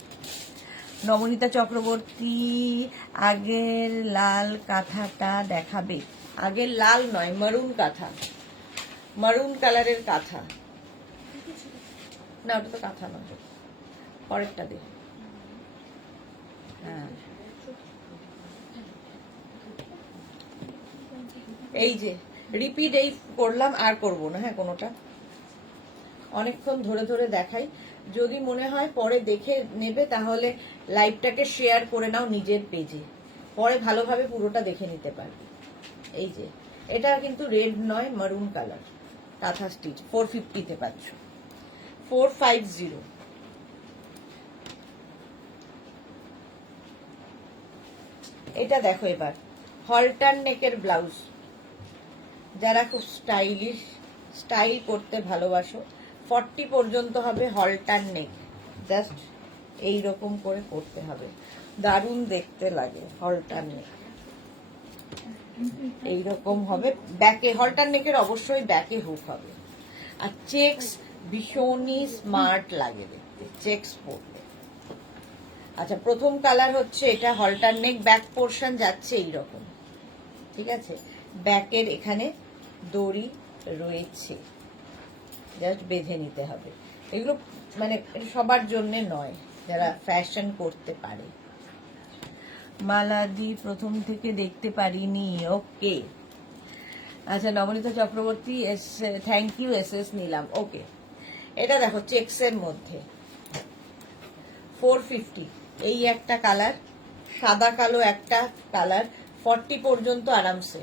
নবনীতা চক্রবর্তী, আগের লাল কাঁথাটা দেখাবে? আগের লাল নয়, মারুন কাঁথা, মারুন কালারের কাঁথা। না, ওটা তো কাঁথা নয়, পরেরটা দে। হ্যাঁ, এই যে রিপিট এই করলাম, আর করব না। হ্যাঁ, কোনোটা অনেকক্ষণ ধরে ধরে দেখাই। যদি মনে হয় পরে দেখে নেবে, তাহলে লাইভটাকে শেয়ার করে নাও নিজের পেজে, পরে ভালোভাবে পুরোটা দেখে নিতে পারবে। এই যে এটা কিন্তু রেড নয়, মারুন কালার, কাঁথা স্টিচ। 450 পাচ্ছ। 450। এটা দেখো এবার, হলটার নেকের ব্লাউজ। যারা খুব স্টাইল করতে ভালোবাসো, 40 পর্যন্ত হবে হলটার নেক। জাস্ট এইরকম করে করতে হবে, দারুণ দেখতে লাগে। হলটার নেক এইরকম হবে, ব্যাকে হলটার নেকের অবশ্যই ব্যাকে হুক হবে। আর চেক্স ভীষণই স্মার্ট লাগে দেখতে, চেক্স পরলে। আচ্ছা, প্রথম কালার হচ্ছে এটা, হলটার নেক, ব্যাক পোর্শন যাচ্ছে এইরকম, ঠিক আছে? ব্যাকের এখানে দড়ি রয়েছে, জাস্ট বেঁধে নিতে হবে। এগুলো মানে সবার জন্য নয়, যারা ফ্যাশন করতে পারে। মালাদি প্রথম থেকে দেখতে পারিনি, ওকে। আচ্ছা, Nabanita Chakraborty, thank you, SS নিলাম, ওকে। এটা দেখো চেক্সের মধ্যে, 450। এই একটা কালার, সাদা কালো একটা কালার, 40 পর্যন্ত আরামসে,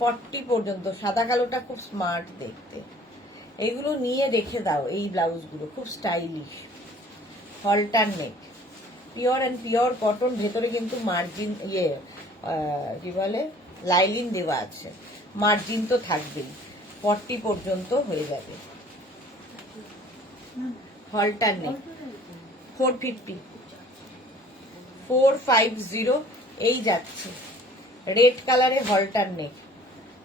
40 পর্যন্ত। সাদা কালোটা খুব স্মার্ট দেখতে। এগুলো নিয়ে রেখে দাও, এই ব্লাউজগুলো খুব stylish. Halter neck, pure and pure cotton, ভেতরে কিন্তু মার্জিন কি বলে লাইলিন দেওয়া আছে, মার্জিন তো থাকবেই। 40 পর্যন্ত হয়ে যাবে। হলটার নেক 450। 450 এই যাচ্ছে, রেড কালারে হলটার নেক,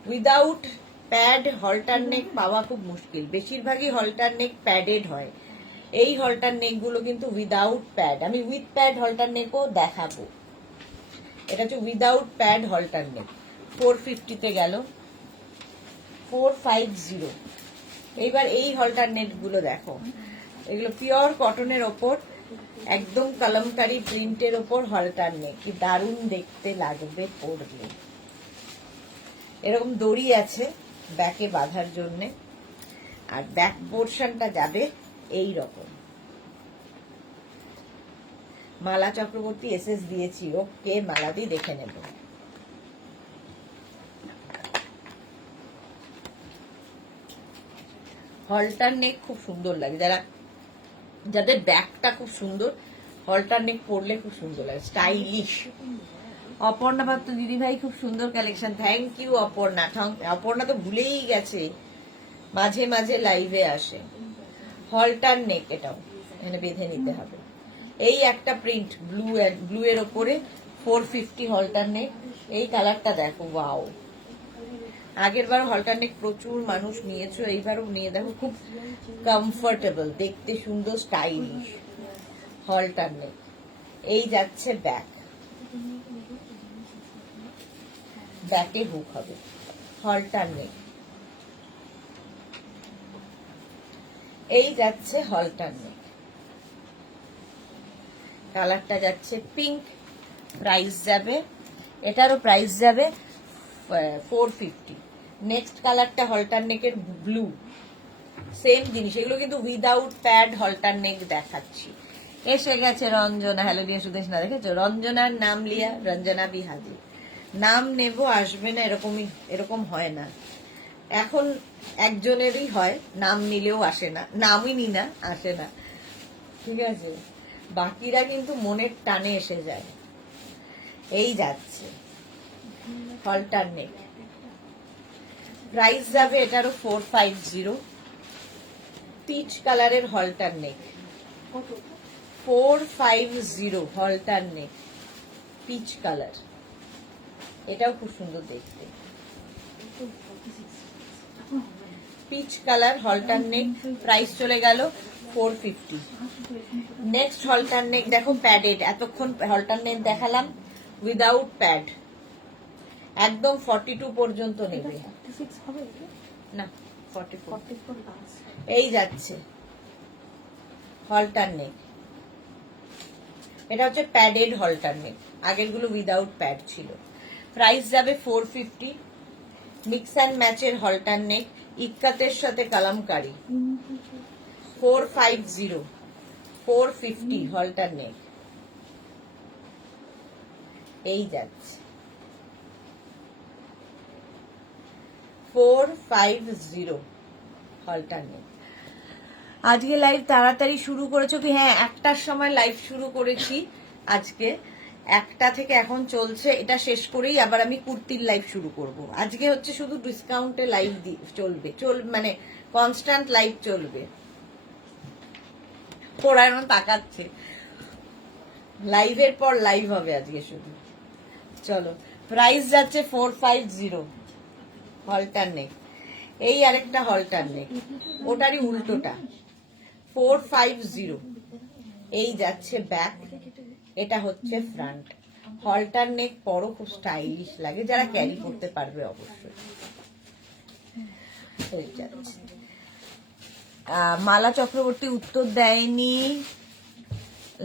উইদাউট প্যাড হলটার নেক পাওয়া খুব মুশকিল, বেশিরভাগই হলটার নেক প্যাডেড হয়। এই হলটার নেক গুলো কিন্তু উইদাউট প্যাড। আমি উইথ প্যাড হলটার নেকও দেখাবো। এটা হচ্ছে উইদাউট প্যাড হলটার নেক। 450-তে গেল, 450। এইবার এই হলটার নেট গুলো দেখো, এগুলো পিওর কটনের ওপর একদম কলমকারি প্রিন্টের ওপর হলটার নেক, কি দারুণ দেখতে লাগবে পরলে। এরকম দড়ি আছে ব্যাকে বাঁধার জন্যে, আর ব্যাক পোর্শনটা যাবে এই রকম। মালা চক্রবর্তী এসএস দিয়েছি, ওকে মালাদি দেখে নেব। হলটার নেক খুব সুন্দর লাগে, যাদের ব্যাকটা খুব সুন্দর, হলটার নেক পরলে খুব সুন্দর লাগে, স্টাইলিশ। অপর্ণা পাত্র দিদি ভাই খুব সুন্দর collection, thank you Aparna. Aparna তো ভুলেই গেছে, মাঝে মাঝে লাইভে আসে। হলটার নেক, এটাও এখানে বেঁধে নিতে হবে। এই একটা প্রিন্ট ব্লু এর ওপরে 450 হলটার নেক। এই কালারটা দেখো, ওয়াও। আগের বার হলটার নেক প্রচুর মানুষ নিয়েছো, এইবারও নিয়ে দেখো, খুব কমফোর্টেবল, দেখতে সুন্দর, স্টাইলিশ হলটার নেক। এই যাচ্ছে ব্যাক, ব্যাকে হুক হবে, হলটার নেক। এই যাচ্ছে হলটার নেক, কালারটা যাচ্ছে পিঙ্ক। প্রাইস যাবে, এটারও প্রাইস যাবে 450। নেক্সট কালারটা হলটার নেকের ব্লু, সেম জিনিস, এগুলো কিন্তু উইদাউট প্যাড হলটার নেক দেখাচ্ছি। এসে গেছে রঞ্জনা, হ্যালো দিয়ে সুদেশ না, দেখেছো রঞ্জনার নাম লিয়া রঞ্জনা বি হাজির। নাম নেব আসবে না, এরকম হয় না। এখন একজনেরই হয়, নাম নিলেও আসে না, নামই নি না, আসে না, ঠিক আছে। বাকিরা কিন্তু মনের টানে এসে যায়। এই যাচ্ছে হলটার নেক, প্রাইস যাবে এটারও 450। পিচ কালারের হলটার নেক, 450 হলটার নেক, পিচ কালার। এটাও খুব সুন্দর দেখতে, পিচ কালার হলটার নেক। প্রাইস চলে গেল 450। নেক্সট হলটার নেক দেখো, প্যাডেড। এতক্ষণ হলটার নেক দেখালাম উইদাউট প্যাড, একদম 42 পর্যন্ত নেবে না, 44। এই যাচ্ছে হলটার নেক, এটা হচ্ছে প্যাডেড হলটার নেক, আগের গুলো উইদাউট প্যাড ছিল। প্রাইস যাবে 450। মিক্স অ্যান্ড ম্যাচের হলটার নেক, ইক্কাতের সাথে কালামকারি, 450, 450 হলটার নেক। এই যাচ্ছে 450 হলটার নেক। আজকে লাইভ তাড়াতাড়ি শুরু করেছো কি? হ্যাঁ, 1টার সময় লাইভ শুরু করেছি আজকে, 1টা থেকে এখন চলছে। এটা শেষ করেই আবার আমি কুর্তির লাইভ শুরু করব। আজকে হচ্ছে শুধু ডিসকাউন্টে লাইভ চলবে, মানে কনস্ট্যান্ট লাইভ চলবে। ওরা এখন তাকাচ্ছে, লাইভের পর লাইভ হবে আজকে শুধু। চলো, প্রাইস যাচ্ছে 450 হলটার নেক। এই আরেকটা হলটার নেক, ওটারই উল্টোটা, 450। এই যাচ্ছে ব্যাক, এটা হচ্ছে ফ্রন্ট। হলটার নেক পরও খুব স্টাইলিশ লাগে, যারা ক্যারি করতে পারবে অবশ্যই। এই যাচ্ছে। মালা চক্রবর্তী উত্তর দেয়নি,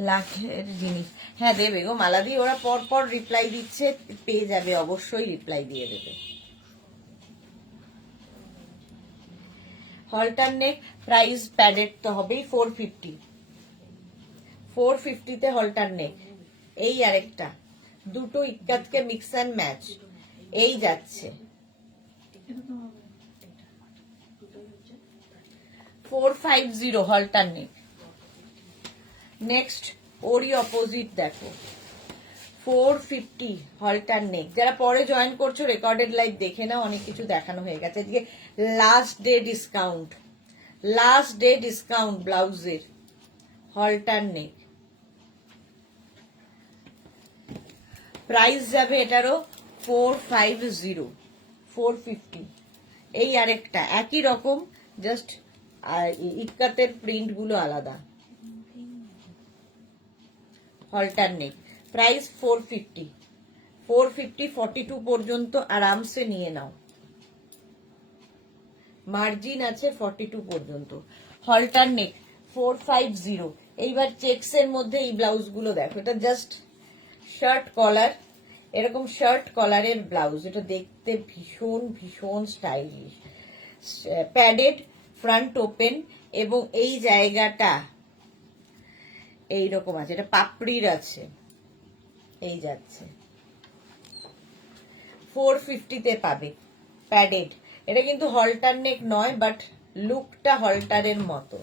লাখের জিনিস। হ্যাঁ দেবে গো মালা দি, ওরা পর পর রিপ্লাই দিচ্ছে, পেয়ে যাবে, অবশ্যই রিপ্লাই দিয়ে দেবে। হলটার নেক, প্রাইস প্যাডেড তো হবেই, 450। 450-তে হলটার নেক। এই আরেকটা, দুটো ইক্কাতকে মিক্স অ্যান্ড ম্যাচ। এই যাচ্ছে 450 হলটার নেক। নেক্সট ওরই অপোজিট দেখো, 450 হলটার নেক। যারা পরে জয়েন করছো রেকর্ডেড লাইভ দেখে নাও, অনেক কিছু দেখানো হয়ে গেছে আজকে। Last day discount, last day discount ব্লাউজের হলটার নেক। প্রাইস যাবে এটারও 450, 450। এই আরেকটা একই রকম, জাস্ট ইক্কাতের প্রিন্ট গুলো আলাদা। হলটার নেক, প্রাইস 450, 42 পর্যন্ত আরামসে নিয়ে নাও। মার্জিন আছে 42 পর্যন্ত। হলটার নেক 450। এইবার চেক্স এর মধ্যে এই ব্লাউজ গুলো দেখো, এটা জাস্ট শার্ট কলার, এরকম শার্ট কলারের ব্লাউজ, এটা দেখতে ভীষণ ভীষণ স্টাইলিশ। প্যাডেড, ফ্রন্ট ওপেন, এবং এই জায়গাটা এইরকম আছে, এটা পাপড়ির আছে, এই যাচ্ছে 450-তে পাবে। প্যাডেড, এটা কিন্তু হলটার নেক নয়, বাট লুকটা হলটারের মতো,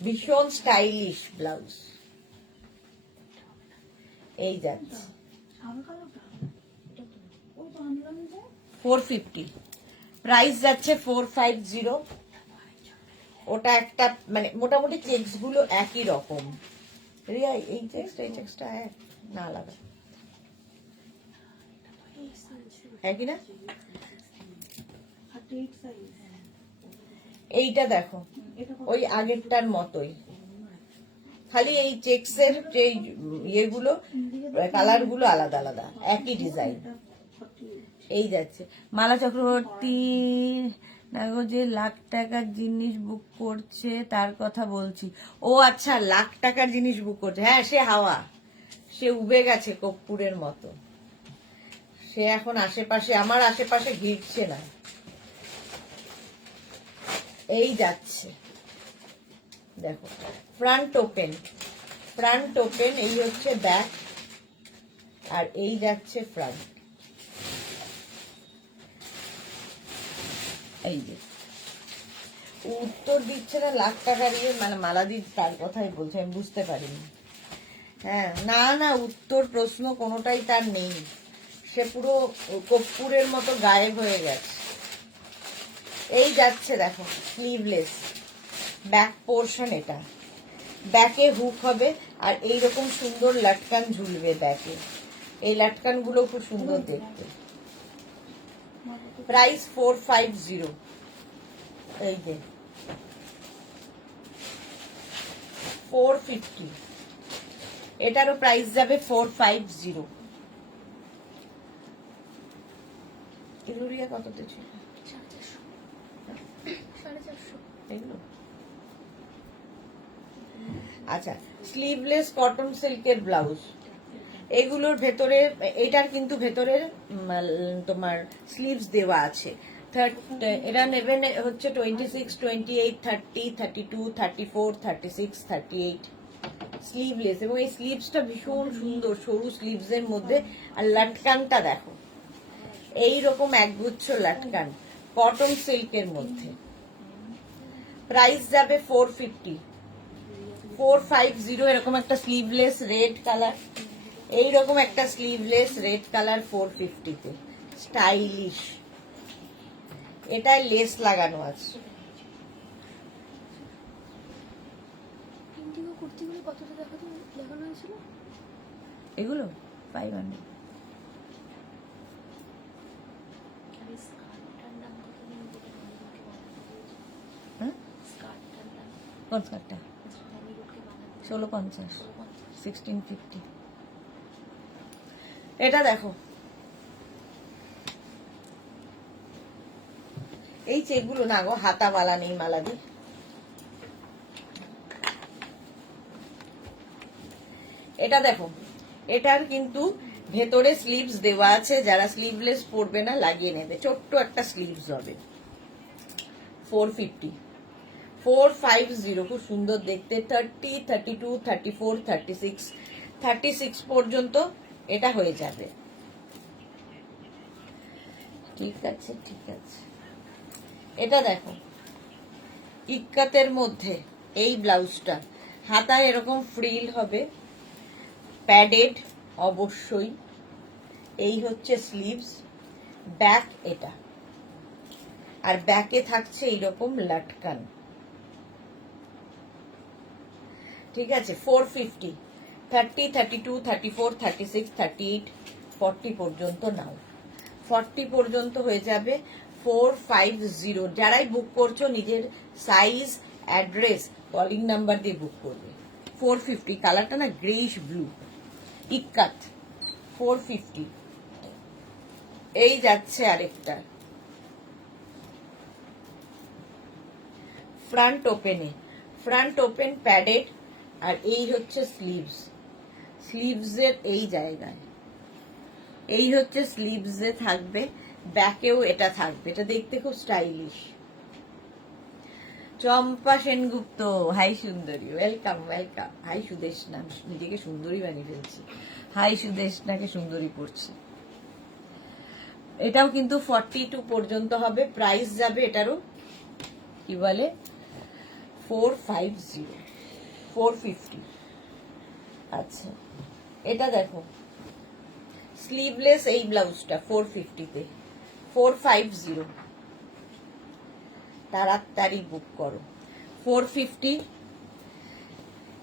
ভীষণ স্টাইলিশ ব্লাউজ। এই যাচ্ছে 450, প্রাইস যাচ্ছে 450। ওটা একটা মানে মোটামুটি চেক্স গুলো একই রকম। রিয়া এই চেক্সটা এক না আলাদা, একই না? এইটা দেখো ওই আগেরটার মতোই, খালি এই চেক্স এর যে ইয়েগুলো কালার গুলো আলাদা আলাদা, একই ডিজাইন। এই যাচ্ছে মালা চক্রবর্তী, দেখো যে লাখ টাকার জিনিস বুক করছে তার কথা বলছি। ও আচ্ছা, লাখ টাকার জিনিস বুক করছে, হ্যাঁ সে হাওয়া, সে উবে গেছে কর্পূরের মতো, সে এখন আশেপাশে, আমার আশেপাশে ঘিরছে না। এই যাচ্ছে দেখো, ফ্রন্ট ওপেন, ফ্রন্ট ওপেন, এই হচ্ছে ব্যাক, আর এই যাচ্ছে ফ্রন্ট। এই যে উত্তর দিচ্ছে না লাখ টাকার ইয়ে, মানে মালাদি তার কথাই বলছে, আমি বুঝতে পারিনি। হ্যাঁ না না, উত্তর প্রশ্ন কোনোটাই তার নেই, সে পুরো কর্পূরের মতো গায়েব হয়ে গেছে। এই যাচ্ছে দেখো স্লিভলেস, ব্যাক পোর্শন, এটা ব্যাকে হুক হবে, আর এইরকম সুন্দর লাটকান ঝুলবে ব্যাকে, এই লাটকান গুলো খুব সুন্দর দেখতে। প্রাইস 450। এই যে 450, এটারও প্রাইস যাবে 450। ইউরিয়া কততে ছিল? 450 এগুলো। আচ্ছা, স্লিভলেস কটন সিল্কের ব্লাউজ, এগুলোর ভেতরে, এটার কিন্তু ভেতরে তোমার স্লিভস দেওয়া আছে। এরা নেবেন হচ্ছে 26, 28, 30, 32, 34, 36, 38 স্লিভলেস, এবং এই স্লিভসটা ভীষণ সুন্দর, সরু স্লিভস এর মধ্যে। আর লাটকানটা দেখো, এইরকম একগুচ্ছ লাটকান, কটন সিল্কের মধ্যে। প্রাইস যাবে 450, 450। এরকম একটা স্লিভলেস রেড কালার, এইরকম একটা স্লিভলেস রেড কালার 450-তে, স্টাইলিশ। এটায় লেস লাগানো আছে। এগুলো 500। কোন স্কার্টটা? 1650, 1650। এটা দেখো, এই চেকগুলো না গো, হাতাওয়ালা নেই মালাদি। এটা দেখো, এটার কিন্তু ভেতরে স্লিভস দেওয়া আছে, যারা স্লিভলেস পরবে না লাগিয়ে নেবে, ছোট্ট একটা স্লিভস হবে। 450, 450, খুব সুন্দর দেখতে। 30, 32, 34, 36, 36 পর্যন্ত এটা হয়ে যাবে। ঠিক আছে ঠিক আছে। এটা দেখো, ইক্কাতের মধ্যে এই ব্লাউজটা, হাতায় এরকম ফ্রিল হবে, প্যাডেড অবশ্যই। এই হচ্ছে স্লিভস, ব্যাক এটা, আর ব্যাকে থাকছে এইরকম লাটকান। ঠিক আছে, 450, 30, 32, 34, 36, 38, 40 পর্যন্ত নাও, 40 পর্যন্ত হয়ে যাবে 450। যারাই বুক করছো নিজের সাইজ, অ্যাড্রেস, কলিং নাম্বার দিয়ে বুক করবে। 450। কালারটা না গ্রেইশ ব্লু, ইক্কাত। 450। এই যাচ্ছে আরেকটা ফ্রন্ট ওপেনে, ফ্রন্ট ওপেন প্যাডেড, আর এই হচ্ছে স্লিভস, স্লিভসের এই জায়গায়, এই হচ্ছে স্লিভসে থাকবে, ব্যাকেও এটা থাকবে। এটা দেখতে খুব স্টাইলিশ। চম্পা সেনগুপ্ত, হাই সুন্দরী, ওয়েলকাম ওয়েলকাম। হাই সুদেশনা, নিজেকে সুন্দরী বানিয়ে ফেলছি। হাই সুদেশনাকে সুন্দরী পড়ছে। এটাও কিন্তু 42 পর্যন্ত হবে। প্রাইস যাবে এটারও কি বলে 450, 450। আচ্ছা, এটা দেখো স্লিভলেস এই ব্লাউজটা 450-তে, 450। তাড়াতাড়ি বুক করো। 450।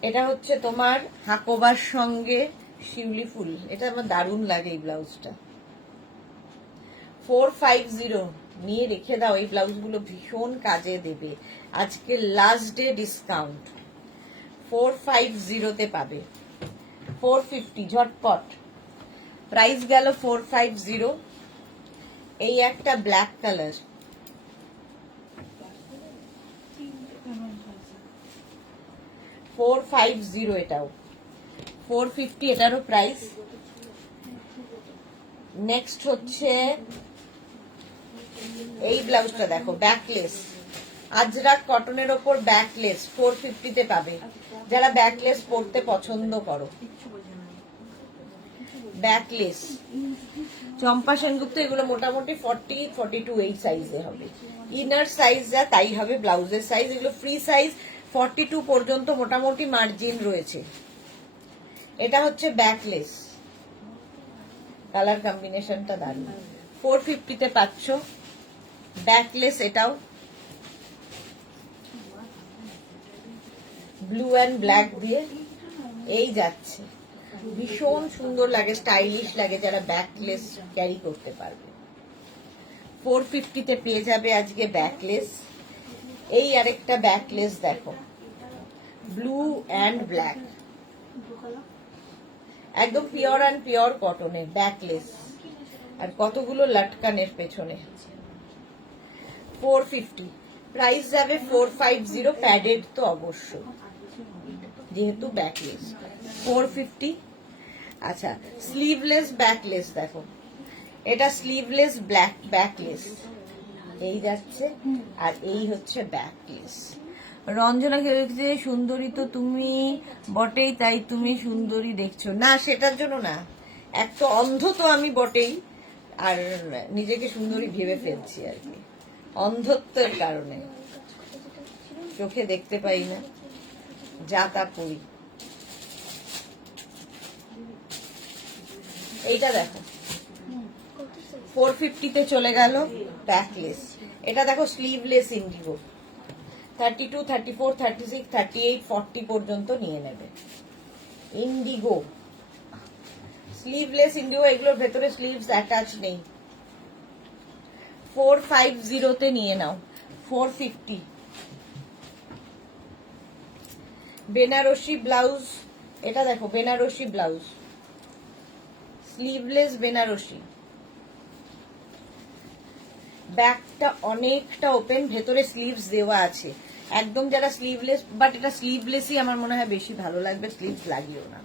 এটা হচ্ছে তোমার হাকোবার সঙ্গে শিউলি ফুল, এটা আমার দারুণ লাগে এই ব্লাউজটা। 450 নিয়ে রেখে দাও, এই ব্লাউজগুলো ভীষণ কাজে দেবে। আজকে লাস্ট ডে ডিসকাউন্ট, 450-তে পাবে। 450 ঝটপট। প্রাইস গেল 450। এই একটা ব্ল্যাক কালার, 450 এটাও, 450 এটারও প্রাইস। নেক্সট হচ্ছে এই ব্লাউজটা দেখো, ব্যাকলেস, আজরাক কটনের ওপর ব্যাকলেস, 450-তে পাবে। যারা ব্যাকলেস পরতে পছন্দ করো, ব্যাকলেস। চম্পা সেনগুপ্ত, এগুলো মোটামুটি 40, 42 এই সাইজে হবে। ইনার সাইজ যা তাই হবে, ব্লাউজের সাইজ এগুলো ফ্রি সাইজ। 42 পর্যন্ত মোটামুটি মার্জিন রয়েছে। এটা হচ্ছে ব্যাকলেস, কালার কম্বিনেশনটা দারুণ। 450-তে পাচ্ছ ব্যাকলেস, এটাও ব্লু অ্যান্ড ব্ল্যাক দিয়ে এই যাচ্ছে। ভীষণ সুন্দর লাগে, স্টাইলিশ লাগে, যারা ব্যাকলেস ক্যারি করতে পারবে। 450-তে পেয়ে যাবে আজকে ব্যাকলেস। এই আরেকটা ব্যাকলেস দেখো, ব্লু অ্যান্ড ব্ল্যাক, একদম পিওর অ্যান্ড পিওর কটনের ব্যাকলেস, আর কতগুলো লাটকানের পেছনে। 450 প্রাইস যাবে 450, প্যাডেড তো অবশ্য যেহেতু ব্যাকলেস। 450। আচ্ছা, স্লিভলেস ব্যাকলেস দেখো, এটা স্লিভলেস ব্ল্যাক ব্যাকলেস, এই যাচ্ছে, আর এই হচ্ছে ব্যাকলেস। রঞ্জনা খেলছে সুন্দরী তো তুমি বটেই, তাই তুমি সুন্দরী দেখছো না, সেটার জন্য না, এক তো অন্ধ তো আমি বটেই, আর নিজেকে সুন্দরী ভেবে ফেলছি আর কি, অন্ধত্বের কারণে চোখে দেখতে পাই না, যা তা করি। এইটা দেখো 450-তে চলে গেল ব্যাকলেস। এটা দেখো স্লিভলেস ইন্ডিগো, 32, 34, 36, 38, 40 পর্যন্ত নিয়ে নেবে। ইন্ডিগো স্লিভলেস ইন্ডিগো, এগুলোর ভেতরে স্লিভস অ্যাটাচ নেই। 450-তে নিয়ে নাও। 450 বেনারসি ব্লাউজ, এটা দেখো বেনারসি ব্লাউজ, স্লিভলেস বেনারসি, ব্যাকটা অনেকটা ওপেন, ভেতরে স্লিভস দেওয়া আছে একদম। যারা স্লিভলেস, বাট এটা স্লিভলেসই আমার মনে হয় বেশি ভালো লাগবে, স্লিভস লাগিও না।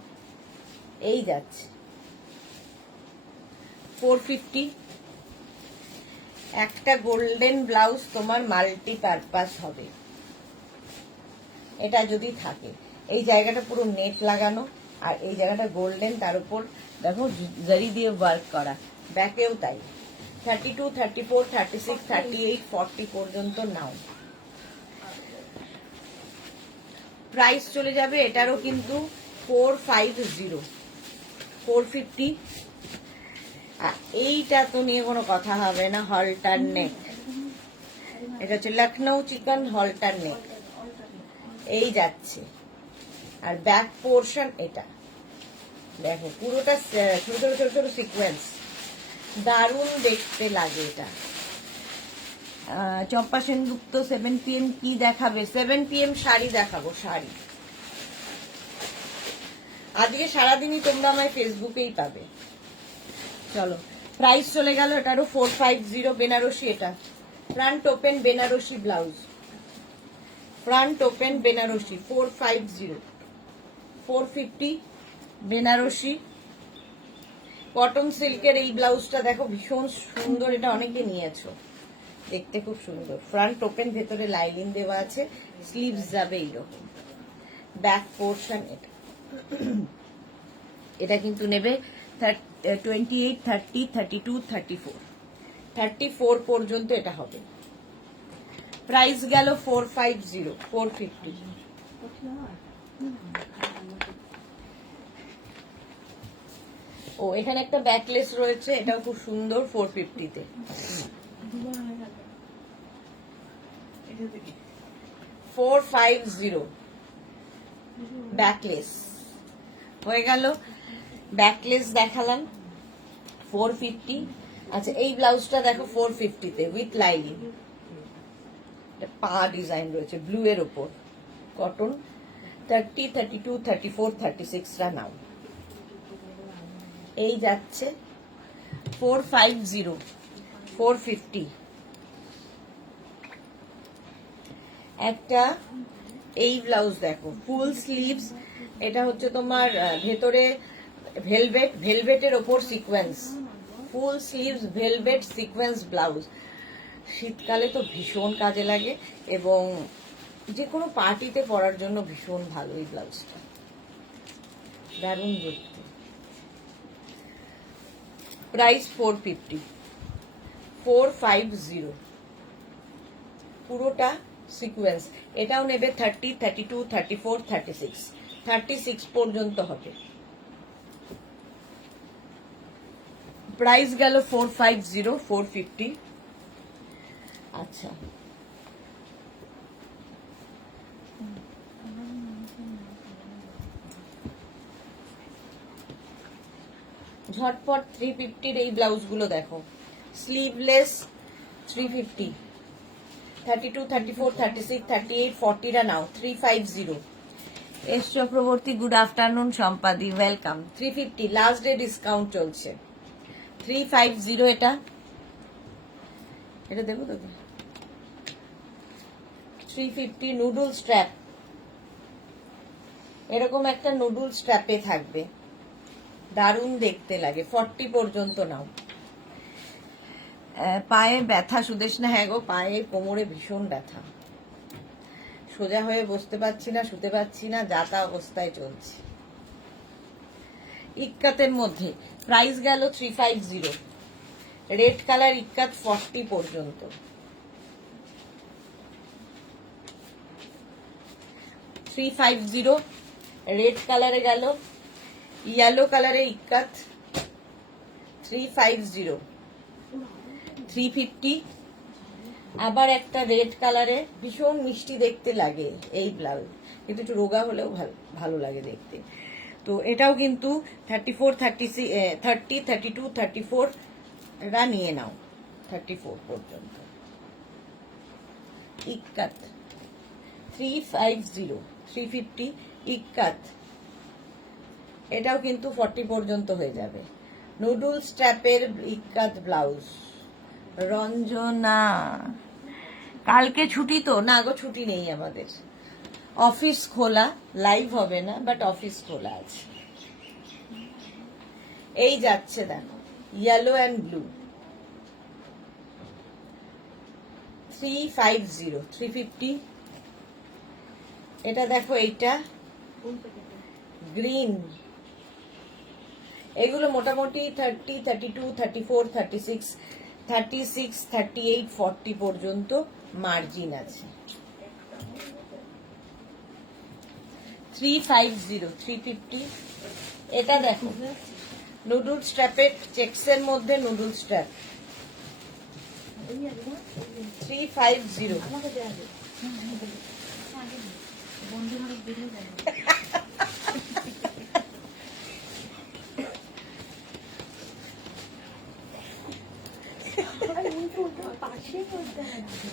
এই যাচ্ছে 450। একটা গোল্ডেন ব্লাউজ তোমার মাল্টিপারপাস হবে, এটা যদি থাকে। এই জায়গাটা পুরো নেট লাগানো, আর এই জায়গাটা গোল্ডেন, তার উপর দেখো জারি দিয়ে ওয়ার্ক করা, ব্যাকেও তাই। 32, 34, 36, 38, 40 পর্যন্ত নাও। প্রাইস চলে যাবে এটারও কিন্তু 450, 450। আর এইটা তো নিয়ে কোনো কথা হবে না, হলটার নেক, এটা হচ্ছে লখনৌ চিকন হলটার নেক, এই যাচ্ছে। আর ব্যাক পোর্শন এটা দেখো, পুরোটা ছোট ছোট ছোট ছোট সিকোয়েন্স, দারুণ দেখতে লাগে এটা। চম্পা সেনগুপ্ত 7 PM কি দেখাবে? 7 PM শাড়ি দেখাবো, শাড়ি। আজকে সারাদিনই তোমরা আমায় ফেসবুকেই পাবে। চলো, প্রাইস চলে গেল। এটারও 450 বেনারসি। এটা front open Banarasi blouse, front open Banarasi 450, 450 Banarasi cotton সিল্কের। এই ব্লাউজটা দেখো ভীষণ সুন্দর, এটা অনেকে নিয়েছো, দেখতে খুব সুন্দর। ফ্রন্ট ওপেন, ভেতরে লাইনিং দেওয়া আছে, স্লিভস যাবে এইরকম, ব্যাক পোর্শন। এটা এটা কিন্তু নেবে 28, 30, 32, 34, 34 পর্যন্ত এটা হবে। প্রাইস গেল 450, 450। ও এখানে একটা ব্যাকলেস রয়েছে, এটাও খুব সুন্দর, 450-তে। 450 ব্যাকলেস হয়ে গেল। ব্যাকলেস দেখালাম 450। আচ্ছা, এই ব্লাউজটা দেখো 450-তে উইথ লাইনিং, পা ডিজাইন রয়েছে ব্লু এর উপর, কটন। 30, 32, 34, 36টা নাও। এই যাচ্ছে 450, 450। একটা এই ব্লাউজ দেখো, ফুল স্লিভস। এটা হচ্ছে তোমার ভেতরে ভেলভেট, ভেলভেটের ওপর সিকোয়েন্স, ফুল স্লিভস ভেলভেট সিকোয়েন্স ব্লাউজ। শীতকালে তো ভীষণ কাজে লাগে এবং যে কোনো পার্টিতে পরার জন্য ভীষণ ভালো এই ব্লাউজটা, দারুণ দেখতে। প্রাইস 450, 450, পুরোটা সিকোয়েন্স। এটাও নেবে 30, 32, 34, 36, 36 পর্যন্ত হবে। প্রাইস গেল 450, 450। আচ্ছা, ঝটপট 350-র এই ব্লাউজগুলো দেখো, স্লিভলেস 350, 32, 34, 36, 38, 40টা নাও। 350। S Chakraborty, good afternoon. Sampadi, welcome. 350 last day discount চলছে, 350। এটা এটা দেবো তোকে। 350 নুডল স্ট্র্যাপ, এরকম একটা নুডল স্ট্র্যাপে থাকবে, দারুণ দেখতে লাগে। 40 পর্যন্ত নাও। পায়ে ব্যথা সুদেশ না? হ্যাঁ গো, পায়ে কোমরে ভীষণ ব্যথা, সোজা হয়ে বসতে পারছি না, শুতে পারছি না, যাতা অবস্থায় চলছে। ইক্কাতের মধ্যে প্রাইস গেল 350, রেড কালার ইক্কাত 40 পর্যন্ত। 350 রেড কালারে গেল, ইয়েলো কালারে ইক্কাত 350, 350। আবার একটা রেড কালারে, ভীষণ মিষ্টি দেখতে লাগে এই ব্লাউজ, কিন্তু একটু রোগা হলেও ভালো লাগে দেখতে। তো এটাও কিন্তু 34, 36, 30, 32, 34 রা নিয়ে নাও, 34 পর্যন্ত। ইক্কাত 350, 350 ইক্কাত। এটাও কিন্তু 40 পর্যন্ত হয়ে যাবে। নুডল স্ট্র্যাপের ইক্কাত ব্লাউজ। রঞ্জনা, কালকে ছুটি তো? না গো, ছুটি নেই আমাদের, অফিস খোলা, লাইভ হবে না, বাট অফিস খোলা আছে। এই যাচ্ছে দেখো, ইয়েলো অ্যান্ড ব্লু, 350, 350। এটা দেখো, এইটা গ্রিন। এগুলো মোটামুটি 30, 32, 34, 36, 36, 38, 40 পর্যন্ত মার্জিন আছে। 350, 350। এটা দেখো, নুডল স্ট্র্যাপের চেক্সের মধ্যে নুডল স্ট্র্যাপ, 350।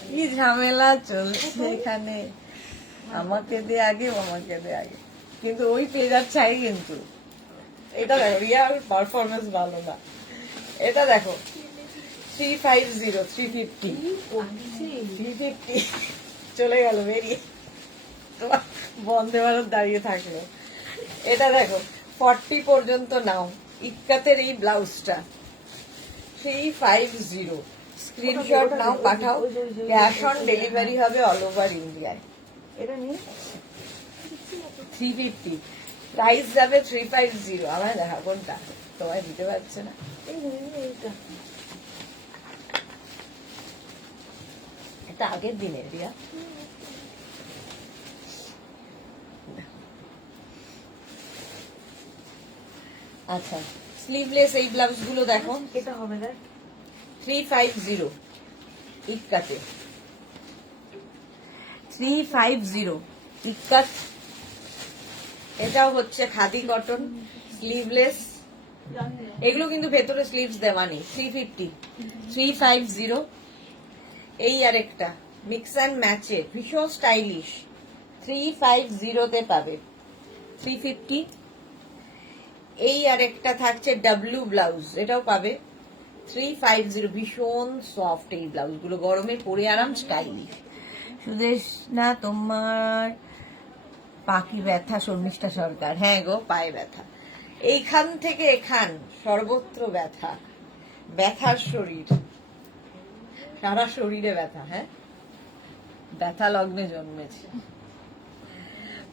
কি ঝামেলা চলছে এখানে, আমাকে দে আগে, আমাকে দে আগে, কিন্তু ওই পেজার চাই। কিন্তু এটা দেখো, রিয়ার পারফরমেন্স ভালো না। এটা দেখো 350, 350, 350 চলে গেল বেরিয়ে, তোমার বন্দে ভারত দাঁড়িয়ে থাকলো। এটা দেখো 40 পর্যন্ত নাও, ইক্কাতের এই ব্লাউজটা 350, স্ক্রিনশট নাও, পাঠাও, ক্যাশ অন ডেলিভারি হবে অল ওভার ইন্ডিয়ায়। এটা নিয়ে 350 প্রাইস যাবে 350। আমায় দেখা কোনটা, তোমায় দিতে পারছে না। এইটা এটা আগের দিনের রিয়া। আচ্ছা, স্লিভলেস এই ব্লাউজ গুলো দেখো, এটা হবে দেখ 350 ইক্কাতে, 350 ইক্কাত। এটাও হচ্ছে খাদি কটন স্লিভলেস, এগুলো কিন্তু ভেতরে স্লিভস দেওয়া নেই। 350, 350। এই আরেকটা মিক্স অ্যান্ড ম্যাচের ভীষণ স্টাইলিশ, 350 তে পাবে, 350। এই আরেকটা থাকছে ডাব্লু ব্লাউজ, এটাও পাবে 350, ভীষণ সফট এই ব্লাউজ গুলো, গরমে পরে আরাম, স্টাইলিশ। সুদেশ না তোমার পাকি ব্যথা, শর্মিষ্ঠা সরকার, হ্যাঁ গো পায়ে ব্যথা, এইখান থেকে এখান সর্বত্র ব্যথা, ব্যথার শরীর, সারা শরীরে ব্যথা। হ্যাঁ, ব্যথা লগ্নে জন্মেছে।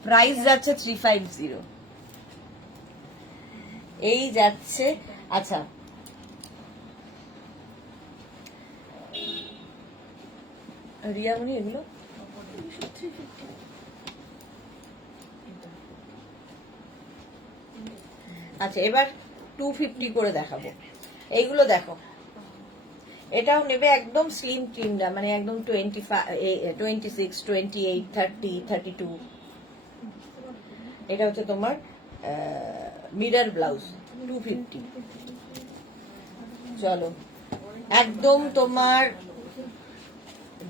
প্রাইস যাচ্ছে 350, এই যাচ্ছে। আচ্ছা, রিয়ামণি এগুলো আচ্ছা, এবার 250 করে দেখাবো। এইগুলো দেখো, এটাও নেবে একদম স্লিম ট্রিমটা, মানে একদম 26, 28, 30, 32। এটা হচ্ছে তোমার মিরর ব্লাউজ, 250। চলো, একদম তোমার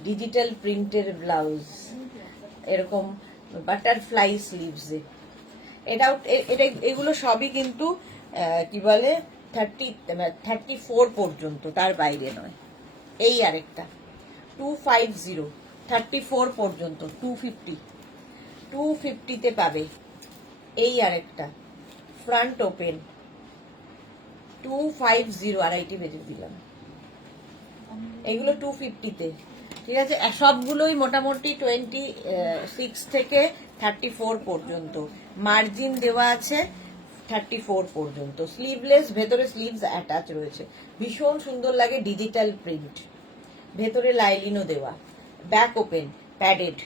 ডিজিটাল প্রিন্টের ব্লাউজ, এরকম বাটারফ্লাই স্লিভসে। এগুলো সবই কিন্তু কি বলে 34 পর্যন্ত, তার বাইরে নয়। এই আরেকটা 250, 34 পর্যন্ত, 250, 250 পাবে। এই আরেকটা ফ্রন্ট ওপেন 250, আড়াইটি বেজে দিলাম, এগুলো 250 ঠিক আছে। সবগুলোই মোটামুটি 26 থেকে 34 পর্যন্ত, মার্জিন দেওয়া আছে 34 পর্যন্ত, স্লিভলেস, ভেতরে স্লিভস অ্যাটাচ রয়েছে, ভীষণ সুন্দর লাগে, ডিজিটাল প্রিন্ট, ভেতরে লাইলিনও দেওয়া, back open padded,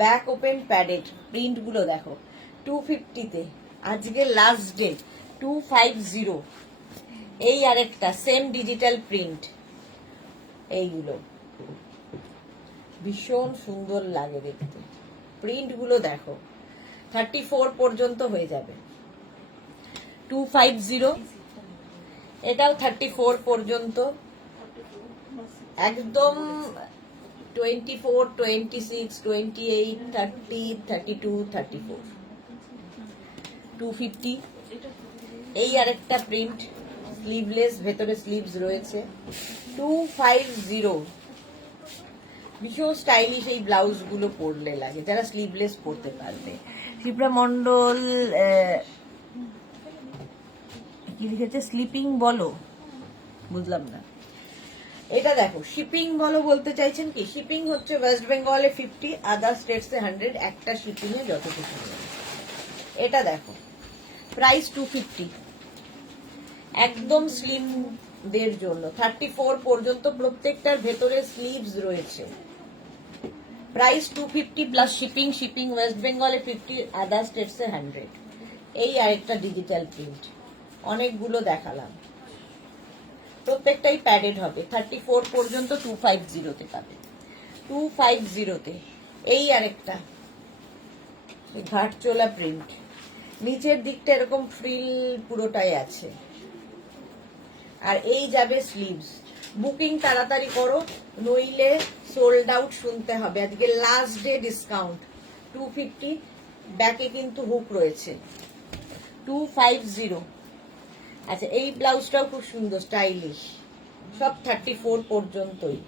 back open padded. Print গুলো দেখো 250, আজকে লাস্ট ডে 250। এই আরেকটা সেম ডিজিটাল প্রিন্ট, এইগুলো ভীষণ সুন্দর লাগে দেখতে, প্রিন্ট গুলো দেখো, 34 পর্যন্ত হয়ে যাবে, 250। এটাও 34 পর্যন্ত, একদম 24, 26, 28, 30, 32, 34, 250। এই আরেকটা প্রিন্ট স্লিভলেস, ভেতরে স্লিভস রয়েছে, 250। ভীষণ স্টাইলিশ এই ব্লাউজ গুলো পরলে লাগে, যারা স্লিভলেস পরতে পারবে। শিপ্রা মন্ডল কি লিখেছে, স্লিপিং বলো, বুঝলাম না। এটা দেখো, শিপিং বলো বলতে চাইছেন কি? শিপিং হচ্ছে ওয়েস্ট বেঙ্গলে 50, আদার স্টেটসে 100, একটা শিপিং এ যতটুকু। এটা দেখো, প্রাইস 250, একদম স্লিম দের জন্য, 34 পর্যন্ত, প্রত্যেকটার ভেতরে স্লিভস রয়েছে, price 250 plus shipping. Shipping West বেঙ্গলে 50, আদার স্টেটসে 100। এই আরেকটা ডিজিটাল প্রিন্ট, অনেকগুলো দেখালাম, প্রত্যেকটাই প্যাডেড হবে, 34 পর্যন্ত 250 পাবে, 250। এই আরেকটা ঘাটচোলা প্রিন্ট, নিচের দিকটা এরকম ফ্রিল পুরোটাই আছে, আর এই যাবে স্লিভস, বুকিং তাড়াতাড়ি করো, নইলে সোল্ড আউট শুনতে হবে। আজকে লাস্ট ডে ডিসকাউন্ট 250, ব্যাকে কিন্তু হুক রয়েছে 250। আচ্ছা, এই ব্লাউজটাও খুব সুন্দর, স্টাইলিশ, সব 34 পর্যন্তই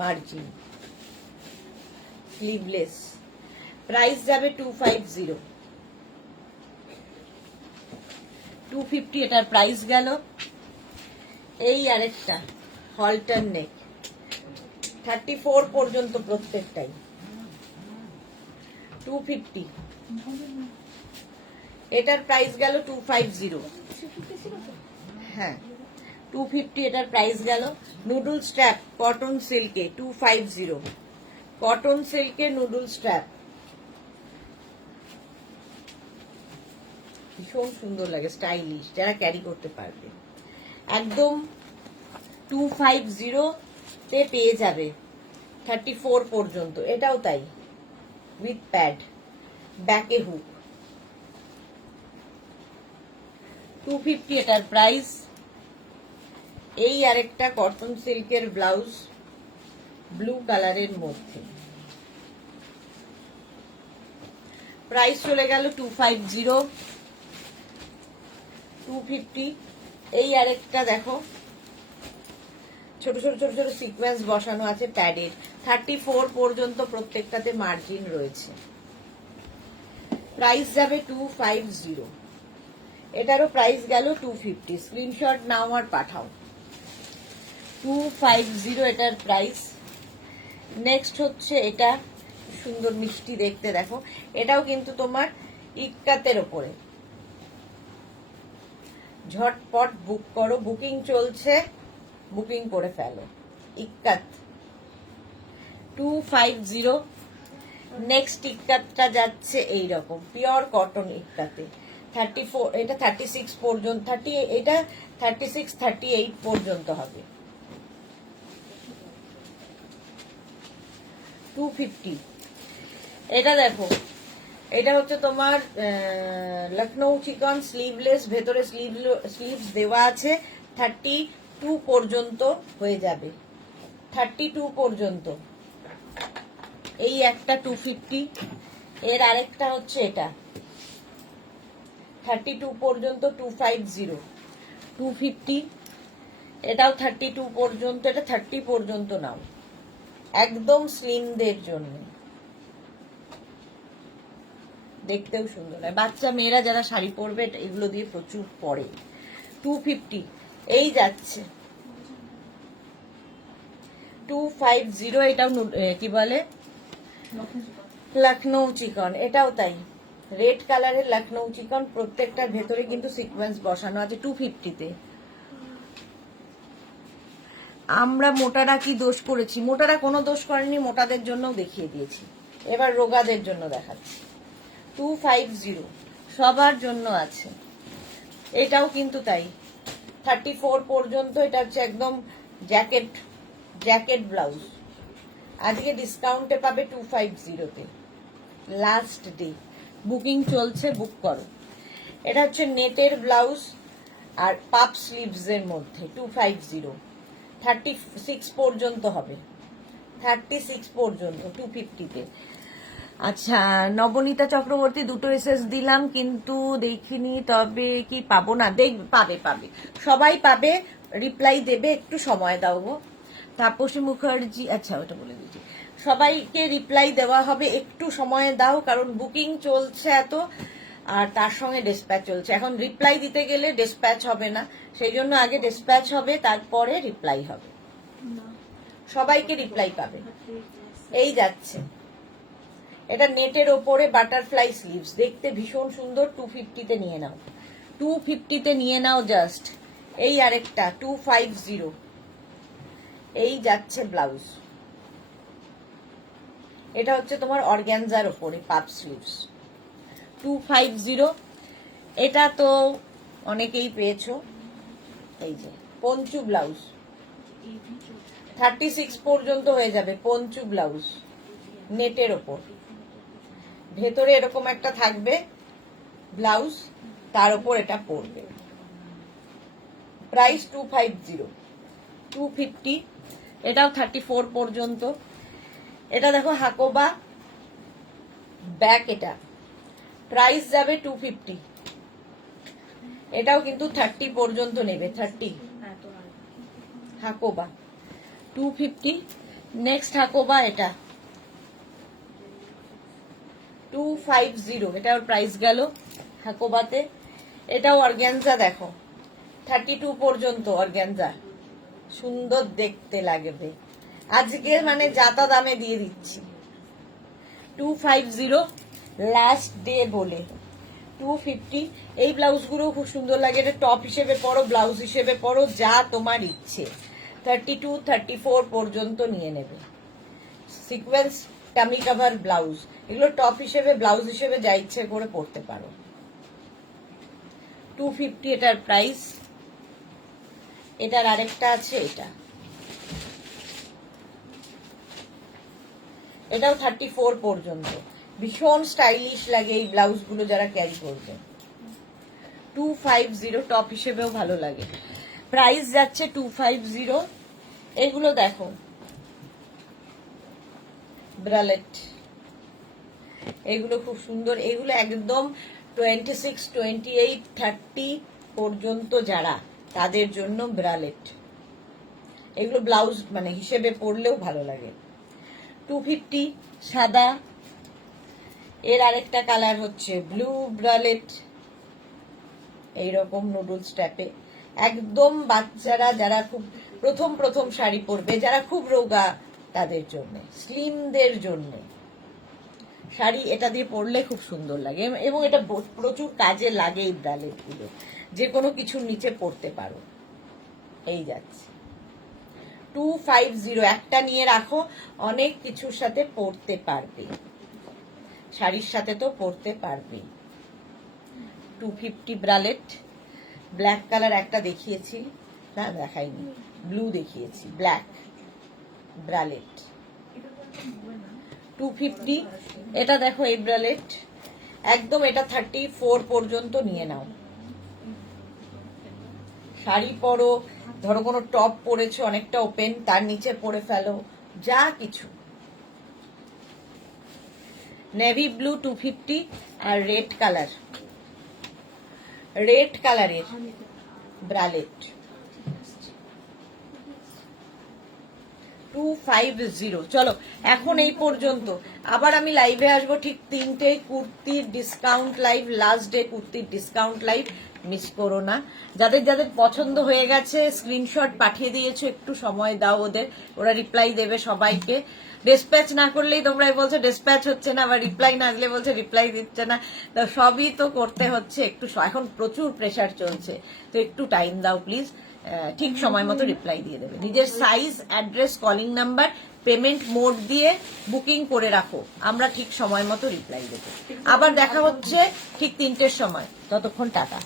মার্জিন, স্লিভলেস। প্রাইস যাবে 250, 250 এটার প্রাইস গেল। এই আরেকটা হলটার নেক, 34 পর্যন্ত প্রত্যেকটাই, 250। এটার প্রাইস গেল 250। হ্যাঁ, 250 এটার প্রাইস গেল। নুডল স্ট্র্যাপ কটন সিল্কে 250, কটন সিল্কে নুডল স্ট্র্যাপ, ভীষণ সুন্দর লাগে, স্টাইলিশ, যারা ক্যারি করতে পারবে। একদম 250 তে পেয়ে যাবে 34 পর্যন্ত। এটাও তাই, উইথ প্যাড, ব্যাকে হুক, 250 এটার প্রাইস। এই আরেকটা কটন সিল্কের ব্লাউজ, ব্লু কালারের মধ্যে, প্রাইস চলে গেল 250, 250। এই আরেকটা দেখো, ছোট ছোট ছোট ছোট সিকোয়েন্স বসানো আছে প্যাডের, 34 পর্যন্ত প্রত্যেকটাতে মার্জিন রয়েছে। প্রাইস যাবে 250, এটারও প্রাইস গেল 250। স্ক্রিনশট নাও আর পাঠাও, 250 এটার প্রাইস। নেক্সট হচ্ছে এটা, সুন্দর মিষ্টি দেখতে, দেখো, এটাও কিন্তু তোমার ইক্কাতের ওপরে। ঝটপট বুক করো, বুকিং চলছে, বুকিং করে ফেলো। ইক্কাত 250। নেক্সট ইক্কাতটা যাচ্ছে এইরকম পিওর কটন ইক্কাতে, 34, এটা 36 পর্যন্ত, 30, এটা 36 38 পর্যন্ত হবে, 250। এটা দেখো, এটা হচ্ছে তোমার লখনৌ চিকন, স্লিভলেস, ভেতরে স্লিভস দেওয়া আছে, 32 পর্যন্ত হয়ে যাবে, 32 পর্যন্ত। এই একটা 250। এর আরেকটা হচ্ছে এটা 32 পর্যন্ত, 250, 250। এটাও 32 পর্যন্ত, এটা 30 পর্যন্ত নাও, একদম স্লিমদের জন্য, দেখতেও সুন্দর হয়। বাচ্চা মেয়েরা যারা শাড়ি পরবে এগুলো দিয়ে প্রচুর পরে। 250 এই যাচ্ছে, 250। এটাও কি বলে, লখনৌ চিকন, এটাও তাই, রেড কালারের লখনৌ চিকন, প্রত্যেকটার ভেতরে কিন্তু সিকোয়েন্স বসানো আছে, 250-তে। আমরা মোটারা কি দোষ করেছি? মোটারা কোনো দোষ করেনি, মোটাদের জন্যও দেখিয়ে দিয়েছি, এবার রোগাদের জন্য দেখাচ্ছি। 250 সবার জন্য আছে। এটাও কিন্তু তাই, 34 পর্যন্ত। এটা হচ্ছে একদম জ্যাকেট ব্লাউজ, আজকে ডিসকাউন্টে পাবে 250-তে, লাস্ট ডে, বুকিং চলছে, বুক করো। এটা হচ্ছে নেটের ব্লাউজ আর পাপ স্লিভস এর মধ্যে, 250, 36 পর্যন্ত হবে, 36 পর্যন্ত 250-তে। আচ্ছা, নবনীতা চক্রবর্তী, দুটো এসএস দিলাম কিন্তু দেখিনি, তবে কি পাবো না? পাবে, সবাই পাবে, রিপ্লাই দেবে, একটু সময় দাও গো। তাপসী মুখার্জি, আচ্ছা ওটা বলে দিচ্ছি, সবাইকে রিপ্লাই দেওয়া হবে, একটু সময় দাও, কারণ বুকিং চলছে এত, আর তার সঙ্গে ডিসপ্যাচ চলছে। এখন রিপ্লাই দিতে গেলে ডিসপ্যাচ হবে না, সেই জন্য আগে ডিসপ্যাচ হবে, তারপরে রিপ্লাই হবে। সবাইকে রিপ্লাই পাবে। এই যাচ্ছে, এটা নেটের ওপরে বাটারফ্লাই স্লিভস, দেখতে ভীষণ সুন্দর, 250-তে নিয়ে নাও, 250-তে নিয়ে নাও জাস্ট। এই আরেকটা 250, এই যাচ্ছে ব্লাউজ, এটা হচ্ছে তোমার অর্গ্যানজার ওপরে পাপ স্লিভস, 250। এটা তো অনেকেই পেয়েছো, এই যে পঞ্চু ব্লাউজ, 36 পর্যন্ত হয়ে যাবে, পঞ্চু ব্লাউজ নেটের ওপর, ভেতরে এরকম একটা থাকবে ব্লাউজ, তার উপর এটা পড়বে, প্রাইস 250। 250, এটাও 34 পর্যন্ত। এটা দেখো হাকোবা ব্যাক, এটা প্রাইস যাবে 250। এটাও কিন্তু 30 পর্যন্ত নেবে, 30 হ্যাঁ তো আর হাকোবা 250। নেক্সট হাকোবা এটা 250, এটার প্রাইস গেল হাকোবাতে। এটাও অর্গ্যানজা, দেখো 32 পর্যন্ত অর্গ্যানজা, সুন্দর দেখতে লাগবে। আজকে মানে যাতা দামে দিয়ে দিচ্ছি 250, লাস্ট ডে বলে 250। এই ব্লাউজগুলো খুব সুন্দর লাগে, এটা টপ হিসেবে পরো, ব্লাউজ হিসেবে পরো, যা তোমার ইচ্ছে। 32, 34 পর্যন্ত নিয়ে নেবে। সিকোয়েন্স টামি কাভার ব্লাউজ, এগুলো টপ হিসেবে, ব্লাউজ হিসেবে যা ইচ্ছে করে পরতে পারো। 250 এটার প্রাইস। এটার আরেকটা আছে, এটাও 34 পর্যন্ত। ভীষণ স্টাইলিশ লাগে এই ব্লাউজগুলো যারা ক্যারি করবে। 250, টপ হিসেবেও ভালো লাগে। প্রাইস যাচ্ছে 250। এগুলো দেখো ব্রালেট, এগুলো খুব সুন্দর। এগুলো একদম 26, 28, 30 পর্যন্ত যারা, তাদের জন্য ব্রালেট। এগুলো ব্লাউজ মানে হিসেবে পরলেও ভালো লাগে। 250 সাদা। এর আরেকটা কালার হচ্ছে ব্লু ব্রালেট, এইরকম নুডলস টাইপে। একদম বাচ্চারা যারা খুব প্রথম প্রথম শাড়ি পরবে, যারা খুব রোগা, তাদের জন্য, স্লিমদের জন্য শাড়ি এটা দিয়ে পরলে খুব সুন্দর লাগে। এবং এটা প্রচুর কাজে লাগে এই ব্রালেট গুলো, যে কোনো কিছুর নিচে পরতে পারো। এই যাচ্ছে 250, একটা নিয়ে রাখো, অনেক কিছুর সাথে পরতে পারবে, শাড়ির সাথে তো পরতে পারবে। 250 ব্রালেট। ব্ল্যাক কালার একটা দেখিয়েছি, না দেখাইনি, ব্লু দেখিয়েছি, ব্ল্যাক ব্রালেট 250। এটা দেখো এই ব্রালেট, একদম এটা 34 পর্যন্ত নিয়ে নাও। শাড়ি পরো, ধরো কোনো টপ পরেছো অনেকটা ওপেন, তার নিচে পরে ফেলো, যা কিছু। নেভি ব্লু 250, আর রেড কালার, রেড কালারের ব্রালেট 250। চলো এখন এই পর্যন্ত। আবার আমি লাইভে আসবো ঠিক 3টে, কুর্তির ডিসকাউন্ট লাইভ, লাস্ট ডে কুর্তির ডিসকাউন্ট লাইভ, মিস করো না। যাদের যাদের পছন্দ হয়ে গেছে স্ক্রিনশট পাঠিয়ে দিয়েছো, একটু সময় দাও ওদের, ওরা রিপ্লাই দেবে সবাইকে। ডিসপ্যাচ না করলেই তোমরা বলছো ডিসপ্যাচ হচ্ছে না, আবার রিপ্লাই না দিলে বলছে রিপ্লাই দিচ্ছে না। তো সবই তো করতে হচ্ছে, একটু এখন প্রচুর প্রেসার চলছে, তো একটু টাইম দাও প্লিজ। ঠিক সময় মতো রিপ্লাই দিয়ে দেবে। নিজের size, address, calling number, payment mode দিয়ে বুকিং করে রাখো, আমরা ঠিক সময় মতো রিপ্লাই দেবো। আবার দেখা হচ্ছে ঠিক 3টের সময়, ততক্ষণ টাটা।